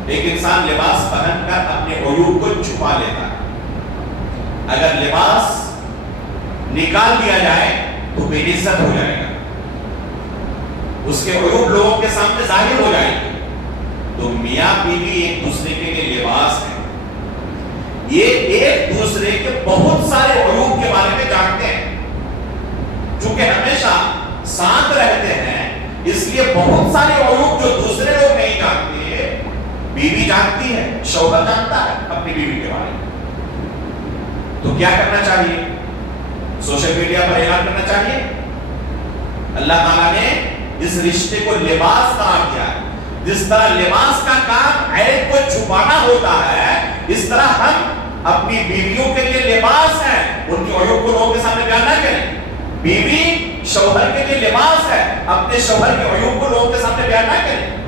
ایک انسان لباس پہن کر اپنے عیوب کو چھپا لیتا ہے. اگر لباس نکال دیا جائے تو بے عزت ہو جائے گا، اس کے عیوب لوگوں کے سامنے ظاہر ہو جائے گی. تو میاں بیوی ایک دوسرے کے لیے لباس ہے. یہ ایک دوسرے کے بہت سارے عیوب کے بارے میں جانتے ہیں، چونکہ ہمیشہ ساتھ رہتے ہیں اس لیے بہت سارے عیوب جو دوسرے لوگ نہیں جانتے بیوی جانتی ہے، شوہر جانتا ہے اپنی بیوی کے بارے میں. تو کیا کرنا چاہیے؟ سوشل میڈیا پر اعلان کرنا چاہیے. اللہ تعالیٰ نے اس رشتے کو لباس قرار دیا ہے. جس طرح لباس کا کام عیب کو چھپانا ہوتا ہے، اس طرح ہم اپنی بیویوں کے لیے لباس ہیں، ان کے عیوب کو لوگوں کے سامنے بیان نہ کریں. بیوی اپنے شوہر کے عیوب کو لوگوں کے سامنے بیان نہ کریں.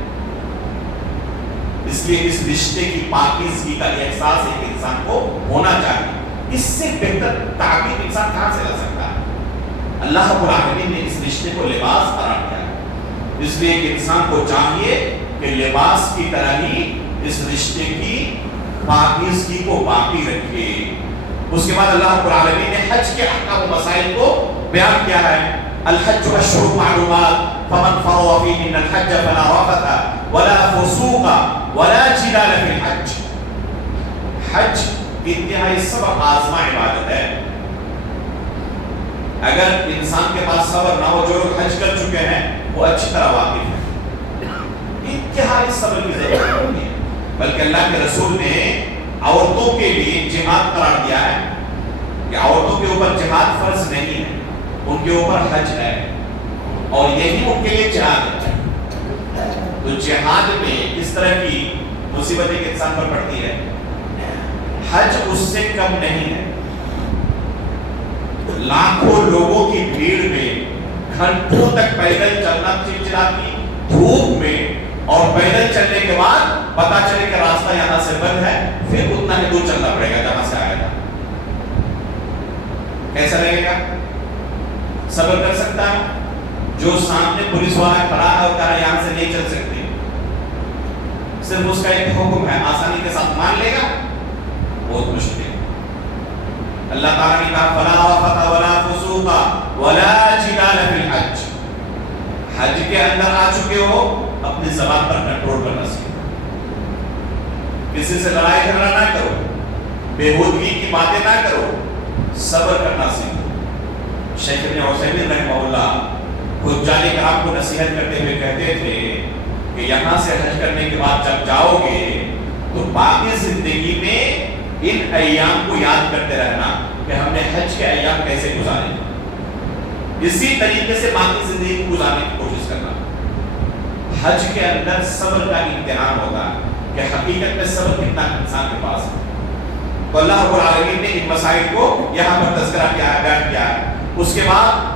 اس لیے اس رشتے کی پاکیزگی کا احساس ایک انسان کو ہونا چاہیے. اس سے بہتر تعبیر انسان کہاں سے لا سکتا ہے؟ اللہ رب العالمین نے اس رشتے کو لباس قرار دیا. اس لیے ایک انسان کو چاہیے کہ لباس کی طرح ہی اس رشتے کی پاکیزگی کو باقی رکھے. اس کے بعد اللہ رب العالمین نے حج کے احکام و مسائل کو بیان کیا ہے. الحج اشہر معلومات فمن فرض فیہن الحج فلا رفث ولا فسوق ولا جدال فی الحج. حج انتہائی صبر آزما عبادت ہے. اگر انسان کے پاس صبر نہ ہو، جو لوگ حج کر چکے ہیں وہ اچھی طرح واقف ہیں، انتہائی صبر کی ضرورت ہوتی ہے. بلکہ اللہ کے رسول نے عورتوں کے لیے جہاد قرار دیا ہے کہ عورتوں کے اوپر جہاد فرض نہیں ہے، ان کے اوپر حج ہے اور یہی ان کے لیے جہاد ہے. تو جہاد میں اس طرح کی مصیبت ایک انسان پر پڑتی ہے، حج اس سے کم نہیں ہے. لاکھوں لوگوں کی بھیڑ میں گھنٹوں تک پیدل چلنا، چلچلاتی دھوپ میں، اور پیدل چلنے کے بعد پتا چلے کہ راستہ یہاں سے بند ہے، پھر اتنا ہی دور چلنا پڑے گا جہاں سے آیا تھا. کیسا لگے گا؟ صبر کر سکتا ہے؟ جو سامنے پولیس والا کھڑا ہے اور کہہ رہا ہے یہاں سے نہیں چل سکتے، صرف اس کا ایک حکم ہے، آسانی کے ساتھ مان لے گا؟ بہت مشکل. اللہ تعالیٰ نے کہا فلا رفث ولا فسوق ولا جدال فی الحج. حج کے اندر آ چکے ہو، اپنی زبان پر کنٹرول کرنا سیکھو. کسی سے لڑائی جھگڑا نہ کرو، بےہودگی کی باتیں نہ کرو، صبر کرنا سیکھو. شیخ ابن عثیمین رحمہ اللہ حجاج کرام کو نصیحت کرتے ہوئے کہتے تھے کہ یہاں سے حج کرنے کے بعد جب جاؤ گے تو باقی زندگی میں ان ایام کو یاد کرتے رہنا کہ ہم نے حج کے ایام کیسے گزارے. اسی طریقے سے باقی زندگی کو گزارنے کی کوشش کرنا. حج کے اندر صبر کا امتحان ہوگا کہ حقیقت میں صبر کتنا انسان کے پاس ہے. تو اللہ رب العالمین نے ان مسائل کو یہاں پر تذکرہ کیا ہے، بیان کیا ہے. اس کے بعد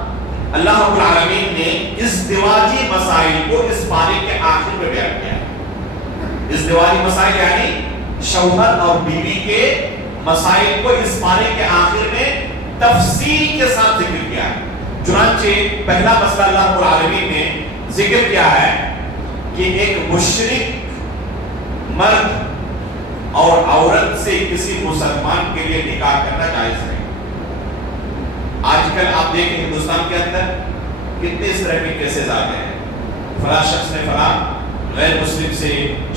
اللہ رب العالمین نے ازدواجی مسائل کو اس پارے کے آخر میں بیان کیا ہے. ازدواجی مسائل یعنی شوہر اور بیوی کے مسائل کو اس پارے کے آخر میں تفصیل کے ساتھ ذکر کیا ہے. چنانچہ پہلا مسئلہ اللہ رب العالمین نے ذکر کیا ہے کہ ایک مشرک مرد اور عورت سے کسی مسلمان کے لیے نکاح کرنا جائز نہیں. آج کل آپ دیکھیں ہندوستان کے اندر کتنے اس طرح کے کیسز آتے ہیں، فلاں شخص نے فلاں غیر مسلم سے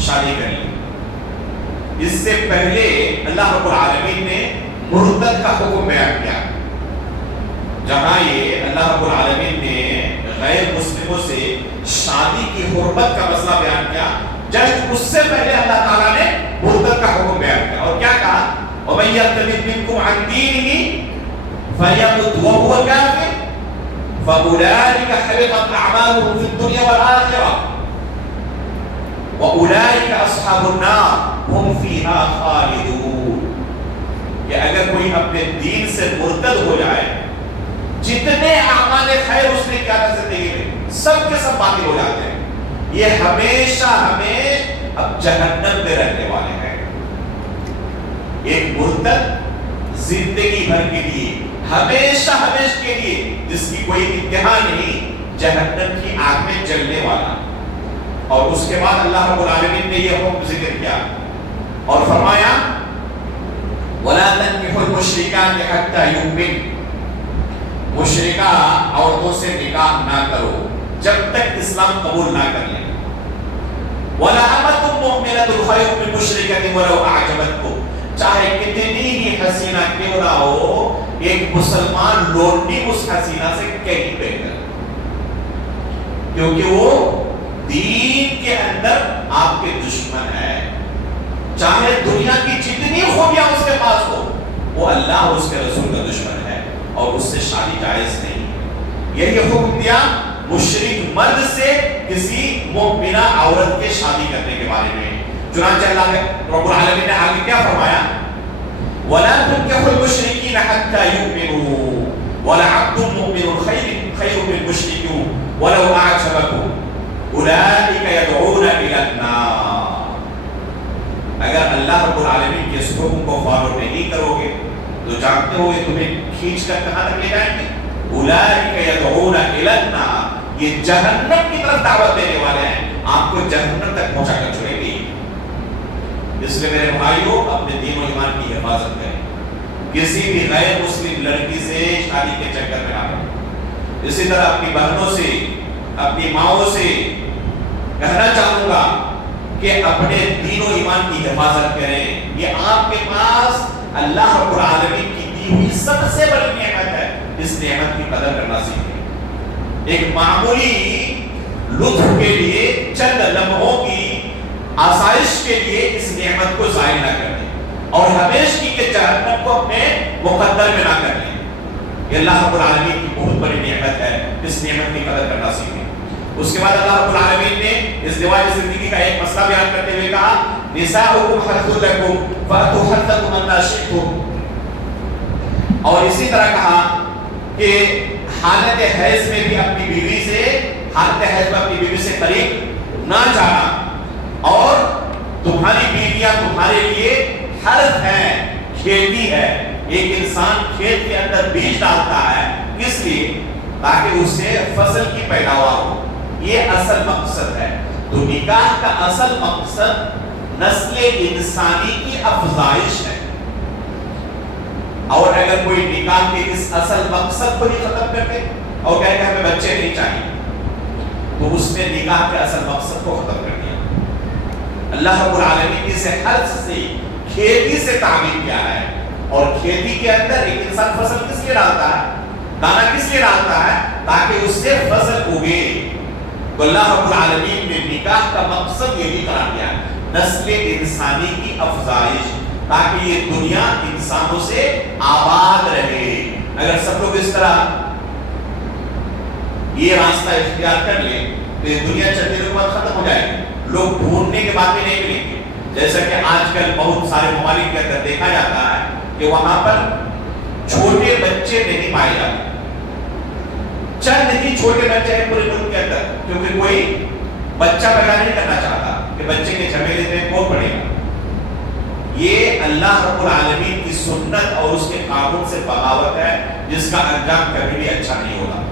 شادی کر لی. اس سے پہلے اللہ رب العالمین نے مرتد کا حکم بیان کیا. جہاں یہ اللہ رب العالمین نے غیر مسلموں سے شادی کی حرمت کا مسئلہ بیان کیا، جسٹ اس سے پہلے اللہ تعالیٰ نے مرتد کا حکم بیان کیا. اور کیا کہا؟ وَمَن يَرْتَدِدْ مِنكُمْ عَنْ دِينِهِ فَيَمُتْ وَهُوَ كَافِرٌ فَأُولَٰئِكَ حَبِطَتْ أَعْمَالُهُمْ فِي الدُّنْيَا وَالْآخِرَةِ وَأُولَٰئِكَ أَصْحَابُ النَّارِ هُمْ فِيهَا خَالِدُونَ. کہ اگر کوئی اپنے دین سے مرتد ہو جائے، جتنے اعمال خیر اس نے کیا تھا زندگی میں سب کے سب باطل ہو جاتے ہیں. یہ ہمیشہ اب جہنم میں رہنے والے ہیں. ایک مرتد زندگی بھر کے لیے، ہمیشہ کے لیے، جس کی کوئی انتہا نہیں، جہنم کی آگ میں جلنے والا. اور اس کے بعد اللہ رب العالمین نے یہ حکم ذکر کیا اور فرمایا وَلَا تَنكِحُوا الْمُشْرِكَاتِ حَتَّى يُؤْمِنْ. مشرکہ عورتوں سے نکاح نہ کرو جب تک اسلام قبول نہ کر لیں. وَلَأَمَةٌ مُؤْمِنَةٌ خَيْرٌ مِّن مُشْرِكَةٍ وَلَوْ أَعْجَبَتْكُمْ. چاہے کتنی ہی حسینہ کیوں نہ ہو، ایک مسلمان لونڈی اس حسینہ سے کہیں بہتر، کیونکہ وہ دین کے اندر آپ کے دشمن ہے. چاہے دنیا کی جتنی خوبیاں اس کے پاس ہو، وہ اللہ اور اس کے رسول کا دشمن ہے اور اس سے شادی جائز نہیں ہے. یہی حکم دیا مشرک مرد سے کسی مؤمنہ عورت کے شادی کرنے کے بارے میں. چنانچہ اللہ رب العالمین نے آگے کیا فرمایا؟ وَلَا تُنكِحُوا الْمُشْرِكِينَ حَتَّى يُؤْمِنُوا وَلَعَبْدٌ مُؤْمِنٌ خَيْرٌ مِّن مُشْرِكٍ وَلَوْ أَعْجَبَكُمْ اولئک یدعون الی النار. اگر اللہ رب العالمین کے اس حکم کو فالو نہیں کرو گے تو جانتے ہو یہ تمہیں کھینچ کر کہاں تک لے جائیں گے؟ اولئک یدعون الی النار، یہ جہنم کی طرف دعوت دینے والے ہیں، آپ کو جہنم تک پہنچا کر چھوڑیں گے. اس لیے میرے بھائیوں اپنے دین و ایمان کی حفاظت کریں، کسی بھی غیر مسلم لڑکی سے شادی کے چکر میں نہ پڑیں. اسی طرح اپنی بہنوں سے، اپنی ماؤں سے کہنا چاہوں گا کہ اپنے دین و ایمان کی حفاظت کریں. یہ آپ کے پاس اللہ رب العالمین کی دی ہوئی سب سے بڑی نعمت ہے، اس نعمت کی قدر کرنا سیکھیں. ایک معمولی لطف کے لیے، چند لمحوں کی آسائش کے لیے اس نعمت کو ضائع نہ کر دیں، اور ہمیشہ کی کہ جہنم کو اپنے مقدر میں نہ کر لیں. یہ اللہ رب العالمین کی بہت بڑی نعمت ہے، اس نعمت کی قدر کرنا سیکھیں. اس کے بعد اللہ رب العالمین نے ازدواج زندگی کا ایک مسئلہ بیان کرتے ہوئے کہا نساؤکم حرث لکم فأتوا حرثکم انا شئتم، اور اسی طرح کہا کہ حالت حیض میں بھی اپنی بیوی سے، حالت حیض میں اپنی بیوی سے قریب نہ جانا، اور تمہاری بیویاں تمہارے لیے حرث ہیں، کھیتی ہے. ایک انسان کھیت کے اندر بیج ڈالتا ہے، کس لیے؟ تاکہ اسے فصل کی پیداوار ہو. یہ اصل مقصد ہے. تو نکاح کا اصل مقصد نسل انسانی کی افزائش ہے، اور اگر کوئی نکاح کے اس اصل مقصد کو ہی ختم کر دے اور کہے کہ ہمیں بچے نہیں چاہیے، تو اس نے نکاح کے اصل مقصد کو ختم کر دیا. اللہ رب العالمین اسے حرث سے، کھیتی سے تعبیر کیا ہے، اور کھیتی کے اندر ایک انسان فصل کس لیے ڈالتا ہے؟ دانا کس لیے ڈالتا ہے؟ تاکہ اس سے فصل اگے. تو اللہ رب العالمین نے نکاح کا مقصد یہ بھی قرار دیا نسل انسانی کی افزائش، تاکہ یہ دنیا انسانوں سے آباد رہے. اگر سب لوگ اس طرح یہ راستہ اختیار کر لیں تو یہ دنیا چلتے کے بعد ختم ہو جائے گی. لوگ ڈھونڈنے کے بعد نہیں ملیں گے. جیسا کہ آج کل بہت سارے ممالک کے اندر دیکھا جاتا ہے کہ وہاں پر چھوٹے بچے نہیں پائے جاتے. چند ہی چھوٹے بچے ہیں پورے ملک کے اندر، کیونکہ کوئی بچہ پیدا نہیں کرنا چاہتا کہ بچے کے جھمیلے میں کون پڑے گا. یہ اللہ رب العالمین کی سنت اور اس کے قانون سے بغاوت ہے، جس کا انجام کبھی بھی اچھا نہیں ہوگا.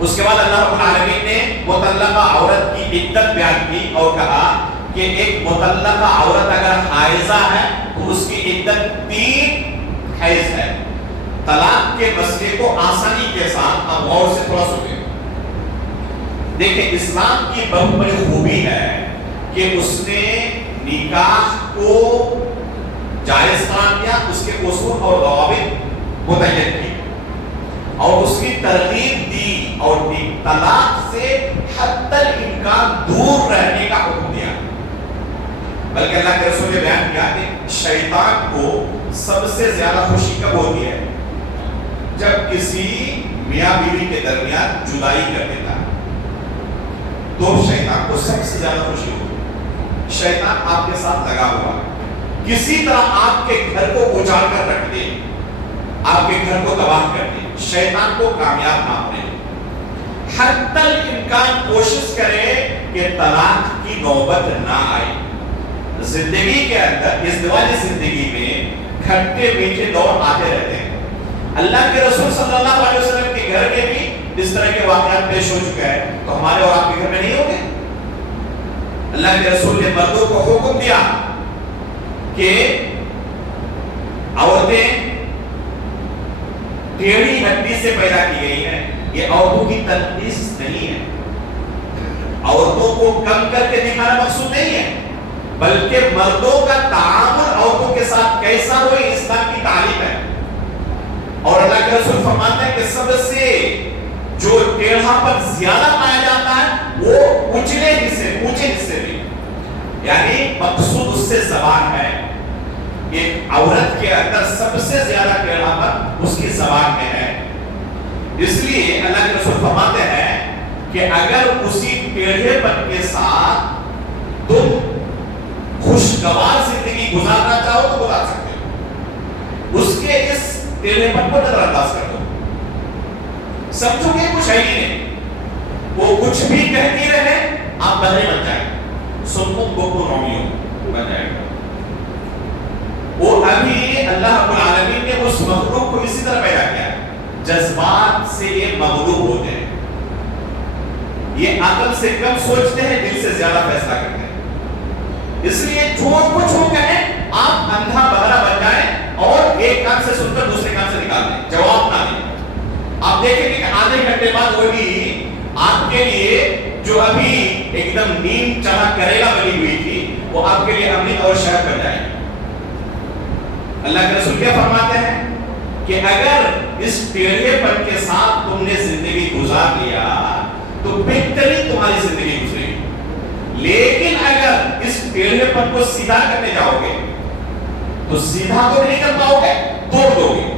اس کے بعد اللہ رب العالمین نے مطلقہ عورت کی عدت بیان کی اور کہا کہ ایک مطلقہ عورت اگر حائضہ ہے تو اس کی عدت 3 حیض ہے. طلاق کے مسئلے کو آسانی کے ساتھ اب غور سے تھوڑا سنیں. دیکھیں اسلام کی بہت بڑی خوبی ہے کہ اس نے نکاح کو جائز قرار دیا، اس کے اصول اور ضوابط متعین کیے، اور اس کی ترغیب دی، اور طلاق سے حتی الامکان دور رہنے کا حکم دیا. بلکہ اللہ کے رسول نے بیان کیا کہ شیطان کو سب سے زیادہ خوشی کب ہوتی ہے؟ جب کسی میاں بیوی کے درمیان جدائی کر دیتا ہے تو شیطان کو سب سے زیادہ خوشی ہوتی ہے. شیطان آپ کے ساتھ لگا ہوا ہے، کسی طرح آپ کے گھر کو اجاڑ کر رکھ دے، آپ کے گھر کو تباہ کر دے. شیطان کو کامیاب نہ ہونے دے. حتی الامکان کوشش کرے کہ طلاق کی نوبت نہ آئے. زندگی کے اندر، ازدواجی زندگی میں کھٹے میٹھے دور آتے رہتے ہیں. اللہ کے رسول صلی اللہ علیہ وسلم کے گھر میں بھی اس طرح کے واقعات پیش ہو چکے ہیں، تو ہمارے اور آپ کے گھر میں نہیں ہوگے؟ اللہ کے رسول نے مردوں کو حکم دیا کہ عورتیں ٹیڑھی ہڈی سے پیدا کی گئی ہیں. یہ عورتوں کی تنقیص نہیں ہے، عورتوں کو کم کر کے دکھانا مقصود نہیں ہے، بلکہ مردوں کا تعامل عورتوں کے ساتھ کیسا ہو یہ اسلام کی تعلیم ہے. اور اللہ کے رسول فرماتے ہیں کہ سب سے جو ٹیڑھا پر زیادہ پایا جاتا ہے وہ اونچے حصے میں، یعنی مقصود اس سے زبان ہے. ایک عورت کے اندر سب سے زیادہ ٹیڑھا پر اس کی زبان میں ہے. اس لیے اللہ کے رسول فرماتے ہیں کہ اگر اسی ٹیڑھے پن کے ساتھ تم خوشگوار زندگی گزارنا چاہو تو گزار سکتے ہو، اس کے اس ٹیڑھے پن کو نظر انداز کر دو، سمجھو کہ کچھ ہے ہی نہیں. وہ کچھ بھی کہتی رہے آپ بہرے بن جائیں، سمکم بکم عمیون بن جائے گا. وہ ابھی اللہ رب العالمین نے اس مخلوق کو اسی طرح پیدا کیا ہے، جذبات سے یہ مغلوب ہوتے ہیں، یہ عقل سے کم سوچتے ہیں، دل سے زیادہ فیصلہ کرتے ہیں. اس لیے جو کچھ وہ کہیں آپ اندھا بہرا بن جائیں اور ایک کان سے سن کر دوسرے کان سے نکال دیں، جواب نہ دیں. آپ دیکھیں گے کہ آدھے گھنٹے بعد وہی آپ کے لیے جو ابھی ایک دم نیم چنا کریلا بنی ہوئی تھی وہ آپ کے لیے امرت اور شہد بن جائے. اللہ کے رسول کیا فرماتے ہیں کہ اگر اس ٹیڑھے پن کے ساتھ تم نے زندگی گزار لیا تو بہترین تمہاری زندگی گزرے گی، لیکن اگر اس ٹیڑھے پن کو سیدھا کرنے جاؤ گے تو سیدھا تو نہیں کر پاؤ گے، توڑ دو گے.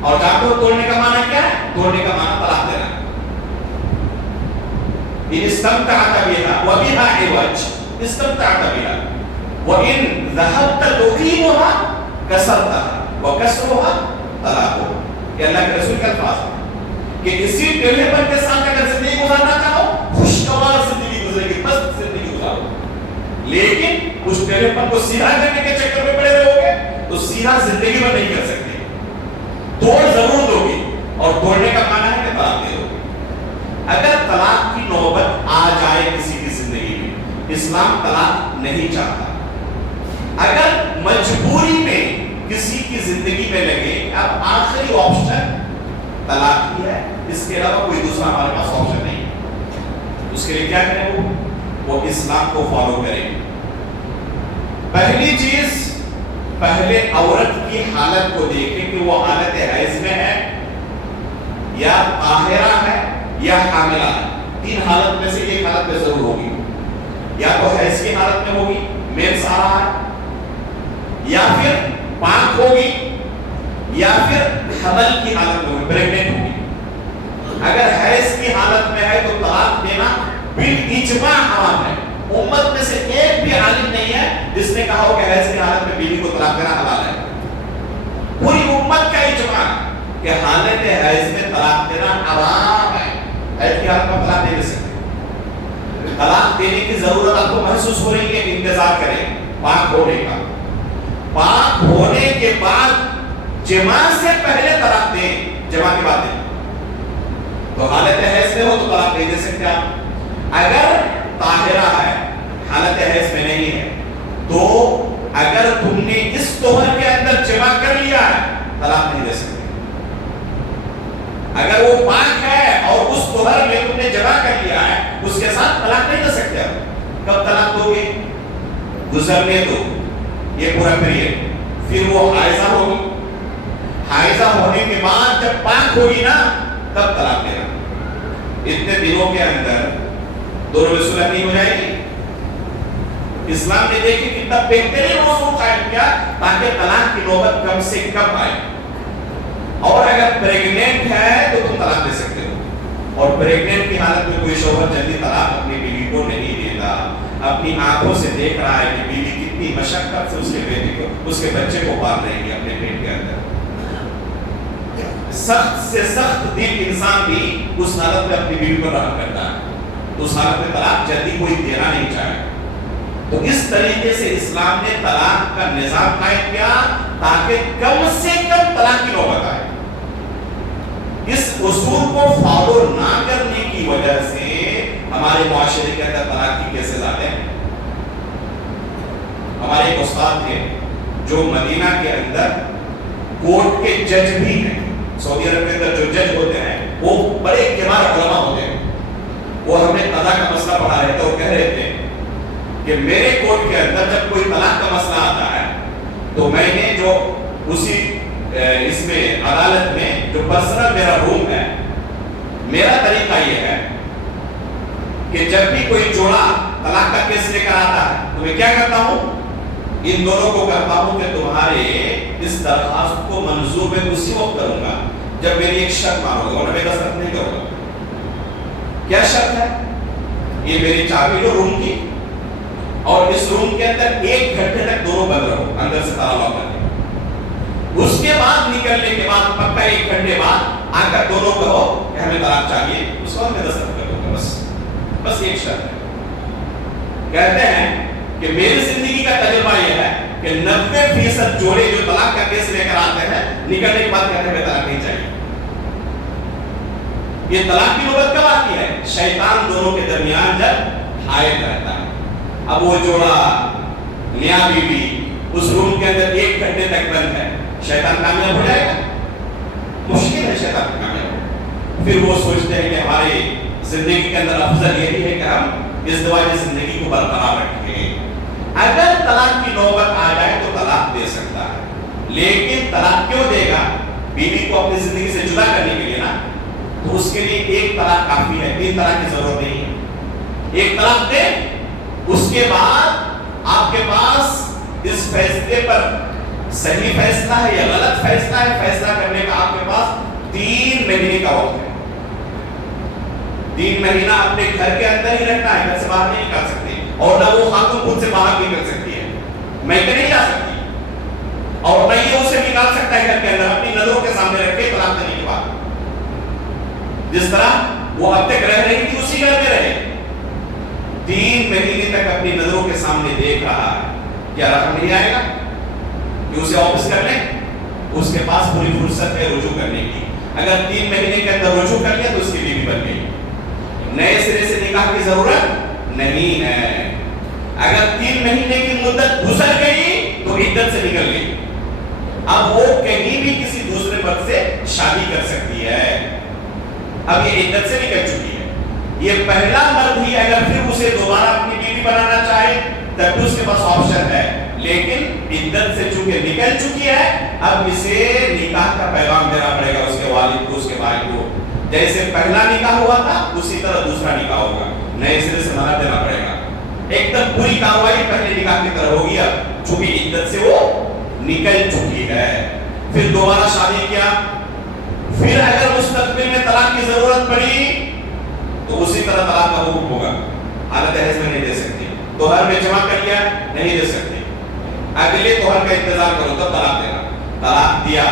اور جانتے ہو توڑنے کا معنی کیا ہے؟ توڑنے کا معنی طلاق دینا. ان استمتعت بها وبها عوج، استمتعت بها وان ذهبت تقيمها كسرتها وكسرها طلاقها. یہ اللہ کے رسول کے الفاظ ہیں کہ اسی ٹیڑھے پن کے ساتھ اگر زندگی گزارنا چاہو خوشگوار زندگی گزرے گی، بس زندگی گزارو. لیکن اس ٹیڑھے پن کو سیدھا کرنے کے چکر میں پڑے رہو گے تو سیدھا زندگی میں نہیں کر سکتے، توڑ ضرور دو گی. اور توڑنے کا معنی ہے کہ طلاق دے دو گی. اگر طلاق کی نوبت آ جائے کسی کی زندگی میں، اسلام طلاق نہیں چاہتا. اگر مجبوری میں کسی کی زندگی میں لگے اب آخری آپشن طلاق ہی ہے، اس کے علاوہ کوئی دوسرا ہمارے پاس آپشن نہیں، اس کے لیے کیا کریں؟ وہ اسلام کو فالو کریں. پہلی چیز، پہلے عورت کی حالت کو دیکھیں کہ وہ حالت حیض میں ہے یا طاہرہ ہے یا حاملہ ہے. تین حالت میں سے ایک حالت میں ضرور ہوگی، یا تو حیض کی حالت میں ہوگی، مینس آ رہا ہے، یا پھر پاک ہوگی، یا پھر حمل کی حالت میں ہوگی، پریگننٹ ہوگی. اگر حیض کی حالت میں ہے تو طلاق دینا بالاجماع حرام ہے. امت میں سے ایک بھی عالم نہیں ہے جس نے کہا ہو کہ حیض کی حالت میں بیوی کو طلاق دینا حلال ہے. پوری امت کا اجماع کہ حالت حیض میں طلاق دینا حرام ہے. حیض کی حالت میں طلاق نہیں دے سکتے. طلاق دینے کی ضرورت آپ کو محسوس ہو رہی ہے، انتظار کریں پاک ہونے کا. پاک ہونے کے بعد جماع سے پہلے طلاق دیں، جماع کے بعد دیں. تو حالت حیض میں ہو تو طلاق نہیں دے سکتے آپ. اگر طاہرہ ہے، حالت حیض میں نہیں ہے، تو اگر تم نے اس طہر کے اندر جماع کر لیا ہے طلاق نہیں دے سکتے. اگر وہ پاک ہے اور اس طہر میں تم نے جماع کر لیا ہے اس کے ساتھ طلاق نہیں دے سکتے. کب طلاق دو گے؟ گزرنے دو یہ پورا پیریڈ، پھر وہ حائضہ ہوگی، حائضہ ہونے کے بعد جب پاک ہوگی نا تب طلاق دینا. اتنے دنوں کے اندر دونوں میں صلح نہیں ہو جائے گی. اسلام نے دیکھیں کتنا بہترین اصول قائم کیا تاکہ طلاق کی نوبت کم سے کم آئے. اور اگر پریگننٹ ہے تو تم طلاق دے سکتے ہو. اور پریگننٹ کی حالت میں کوئی شوہر جلدی طلاق اپنی بیوی کو نہیں دیتا. اپنی آنکھوں سے دیکھ رہا ہے کہ بیوی کتنی مشقت سے اس کے بیٹے کو، اس کے بچے کو پال رہی ہے اپنے پیٹ کے اندر. سخت سے سخت دل انسان بھی اس حالت میں اپنی بیوی کو رحم کرتا ہے. تو اس حالت میں طلاق جلدی کوئی دینا نہیں چاہے. تو اس طریقے سے اسلام نے طلاق کا نظام قائم کیا تاکہ کم سے کم طلاق کی نوبت آئے. اس اصول کو فالو نہ کرنے کی وجہ سے ہمارے معاشرے کے اندر طلاق کی کیسز آتے ہیں. ہمارے ایک استاد تھے جو مدینہ کے اندر کورٹ کے جج بھی ہیں. سعودی عرب کے اندر جو جج ہوتے ہیں وہ بڑے کبار علماء ہوتے ہیں. وہ ہمیں قضا کا مسئلہ پڑھا رہے تھے اور کہہ رہے تھے کہ میرے کورٹ کے اندر جب کوئی طلاق کا مسئلہ آتا ہے تو میں نے جو اسی اس میں عدالت میں جو پرسنل میرا روم ہے، میرا طریقہ یہ ہے کہ جب بھی کوئی جوڑا طلاق کا کیس لے کر آتا ہے تو میں کیا کرتا ہوں، ان دونوں کو کہتا ہوں کہ تمہارے اس درخواست کو منظور میں اسی وقت کروں گا جب میری ایک شرط مانو گے، اور میں دستخط نہیں کروں گا. کیا شرط ہے؟ یہ میری چابی لو روم کی، اور اس روم کے اندر 1 گھنٹے تک دونوں بند رہو، اندر سے تالا لاک کر کے. اس کے بعد نکلنے کے بعد پکا 1 گھنٹے بعد آ کر دونوں کہو کہ ہمیں طلاق چاہیے، اس وقت میں دستخط کر دوں گا. بس بس ایک شرط ہے. کہتے ہیں کہ میری زندگی کا تجربہ یہ ہے کہ 90% جوڑے جو طلاق کا کیس لے کر آتے ہیں نکلنے کے بعد کہتے ہیں طلاق نہیں چاہیے. یہ طلاق کی نوبت کب آتی ہے؟ شیطان دونوں کے درمیان جب حائل رہتا ہے. اب وہ جوڑا میاں بیوی اس روم کے اندر 1 گھنٹے تک بند ہے, شیطان کامیاب ہو جائے گا؟ مشکل ہے شیطان کامیاب ہو. پھر وہ سوچتے ہیں کہ ہماری زندگی کے اندر افضل یہی ہے کہ ہم ازدواجی زندگی کو برقرار رکھیں. اگر طلاق کی نوبت آ جائے تو طلاق دے سکتا ہے, لیکن طلاق کیوں دے گا؟ بیوی کو اپنی زندگی سے جدا کرنے کے لیے نا. تو اس کے لیے 1 طلاق کافی ہے, 3 طلاق کی ضرورت نہیں ہے. 1 طلاق دے, اس کے بعد آپ کے پاس اس فیصلے پر صحیح فیصلہ ہے یا غلط فیصلہ ہے, فیصلہ کرنے کا آپ کے پاس 3 مہینے کا وقت ہے. 3 مہینہ اپنے گھر کے اندر ہی رکھنا ہے, گھر سے باہر نہیں نکال سکتے, اور نہ وہ خاتون خود سے باہر نکل سکتی ہے, میں نہیں جا سکتی, اور نہ یہ اسے نکال سکتا ہے گھر کے اندر اپنی نظروں کے سامنے رکھ کے طلاق دینے کے بعد. جس طرح وہ اب تک رہ رہی تھی اسی گھر میں رہے, 3 مہینے تک اپنی نظروں کے سامنے دیکھ رہا ہے, کیا رقم نہیں آئے گا کہ اسے واپس کر لیں؟ اس کے پاس پوری فرصت ہے رجوع کرنے کی. اگر 3 مہینے کے اندر رجوع کر لیا تو اس کی بیوی بن گئی, نئے سرے سے نکاح کی ضرورت نہیں ہے. اگر 3 مہینے کی مدت گزر گئی تو عدت سے نکل گئی, اب وہ کہیں بھی کسی دوسرے مرد سے شادی کر سکتی ہے. اب یہ عدت سے نکل چکی ہے. یہ پہلا مرد ہی اگر پھر اسے دوبارہ اپنی بیوی بنانا چاہے تب اس کے پاس آپشن ہے, لیکن عدت سے چونکہ نکل چکی ہے اب اسے نکاح کا پیغام دینا پڑے گا اس کے والد کو, اس کے بھائی کو. جیسے پہلا نکاح ہوا تھا اسی طرح دوسرا نکاح ہوگا, نئے سرے سے مہر دینا پڑے گا. ایک دم پوری کارروائی پہلے نکاح کی طرح ہوگی. اب چونکہ عدت سے وہ نکل چکی ہے, پھر دوبارہ شادی کیا, پھر اگر مستقبل میں طلاق کی ضرورت پڑی تو اسی طرح طلاق کا حکم ہوگا. حالت حیض میں نہیں دے سکتی, توہر میں جمع کر لیا نہیں دے سکتی, اگلے توہر کا انتظار کرو تب طلاق دینا. طلاق دیا,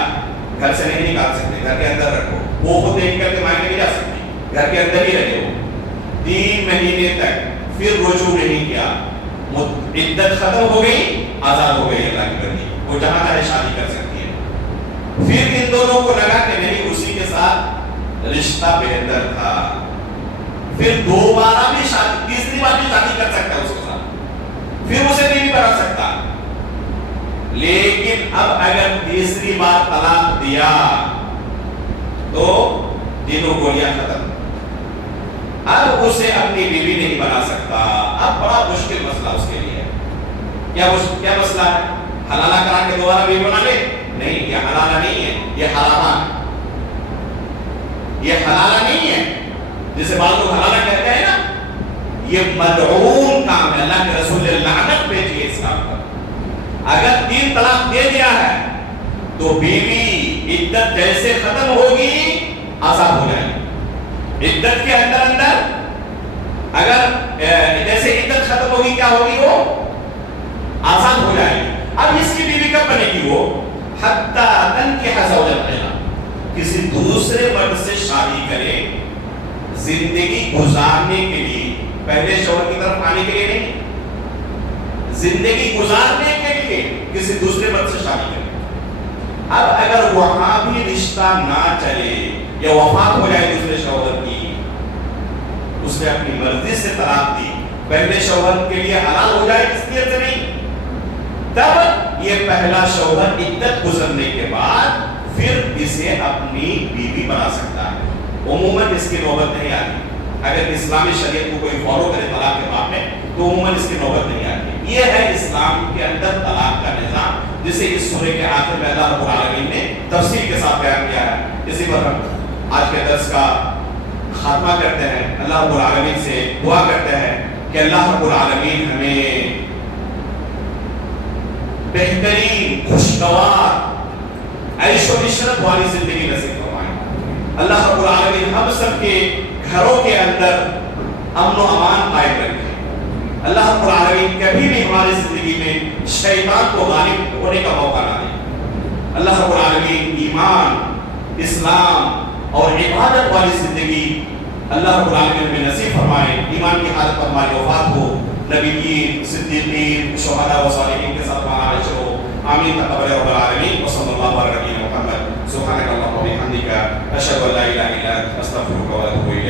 گھر سے نہیں نکال سکتے, گھر کے اندر رکھو, وہ خود نہیں کر کے مائنے نہیں جا سکتی, گھر کے اندر ہی رہے ہو. 3 مہینے تک پھر رجوع نہیں کیا, عدت ختم ہو گئی, آزاد ہو گئی اللہ کی بندی, وہ جہاں چاہے شادی کر سکتی ہے. پھر ان دونوں کو لگا کہ نہیں اسی کے ساتھ رشتہ بہتر تھا, پھر دوبارہ بھی شادی, تیسری بار بھی شادی کر سکتا ہے اس کے ساتھ, پھر اسے بیوی بنا سکتا. لیکن اب اگر تیسری بار طلاق دیا تو تینوں گولیاں ختم, اب اسے اپنی بیوی نہیں بنا سکتا. اب بڑا مشکل مسئلہ اس کے لیے. کیا مسئلہ ہے؟ حلالہ کرا کے دوبارہ بیوی بنا لے؟ نہیں, یہ حلالہ نہیں ہے, یہ حرامہ ہے. یہ حلالہ نہیں ہے جسے بعض لوگ حلالہ کہتے ہیں نا, یہ ملعون کام ہے. اللہ کے رسول نے لعنت بھیجی ہے اس کام پر. اگر 3 طلاق دے دیا ہے تو بیوی عدت جیسے ختم ہوگی آزاد ہو جائے گی. عدت کے اندر اگر جیسے عدت ختم ہوگی کیا ہوگی, وہ آزاد ہو جائے گی. اب اس کی بیوی کب بنے گی؟ وہ حتی تنکح زوجا غیرہ, کسی دوسرے مرد سے شادی کرے زندگی گزارنے کے لیے, پہلے شوہر کی طرف آنے کے لیے نہیں, زندگی گزارنے کے لیے کسی دوسرے مرد سے شادی کرے. اب اگر وہاں بھی رشتہ نہ چلے یا وفات ہو جائے دوسرے شوہر کی, اس نے اپنی مرضی سے طلاق دی, پہلے شوہر کے لیے حلال ہو جائے اس نیت سے نہیں, تب یہ پہلا شوہر عدت گزرنے کے بعد پھر اسے اپنی بیوی بنا سکتا ہے. عموماً اس کی نوبت نہیں آتی. اگر اسلامی شریعت کو کوئی فالو کرے طلاق کے باب میں تو عموماً اس کی نوبت نہیں آتی. یہ ہے اسلام کے اندر طلاق کا نظام, جسے اس سورہ کے آخر میں اللہ رب العالمین نے تفصیل کے ساتھ بیان کیا ہے. اسی پر ہم آج کے درس کا خاتمہ کرتے ہیں. اللہ رب العالمین سے دعا کرتے ہیں کہ اللہ رب العالمین ہمیں بہترین خوشگوار عیش و عشرت والی زندگی نصیب فرمائے. اللہ رب العالمین ہم سب کے گھروں کے اندر امن و امان قائم رکھے. اللہ رب العالمین کبھی بھی ہماری زندگی میں شیطان کو غالب ہونے کا موقع نہ دے. اللہ رب العالمین ایمان, اسلام اور عبادت والی زندگی اللہ رب العالمین میں نصیب فرمائے، ایمان کی حالت پر ہماری وفات ہو، نبیین، صدیقین، شہداء و صالحین کے ساتھ ہمارا عیش ہو، آمین تقبل رب العالمین، وصلی اللہ علی نبینا محمد، سبحانک اللہم و بحمدک، اشہد ان لا الہ الا انت، استغفرک و اتوب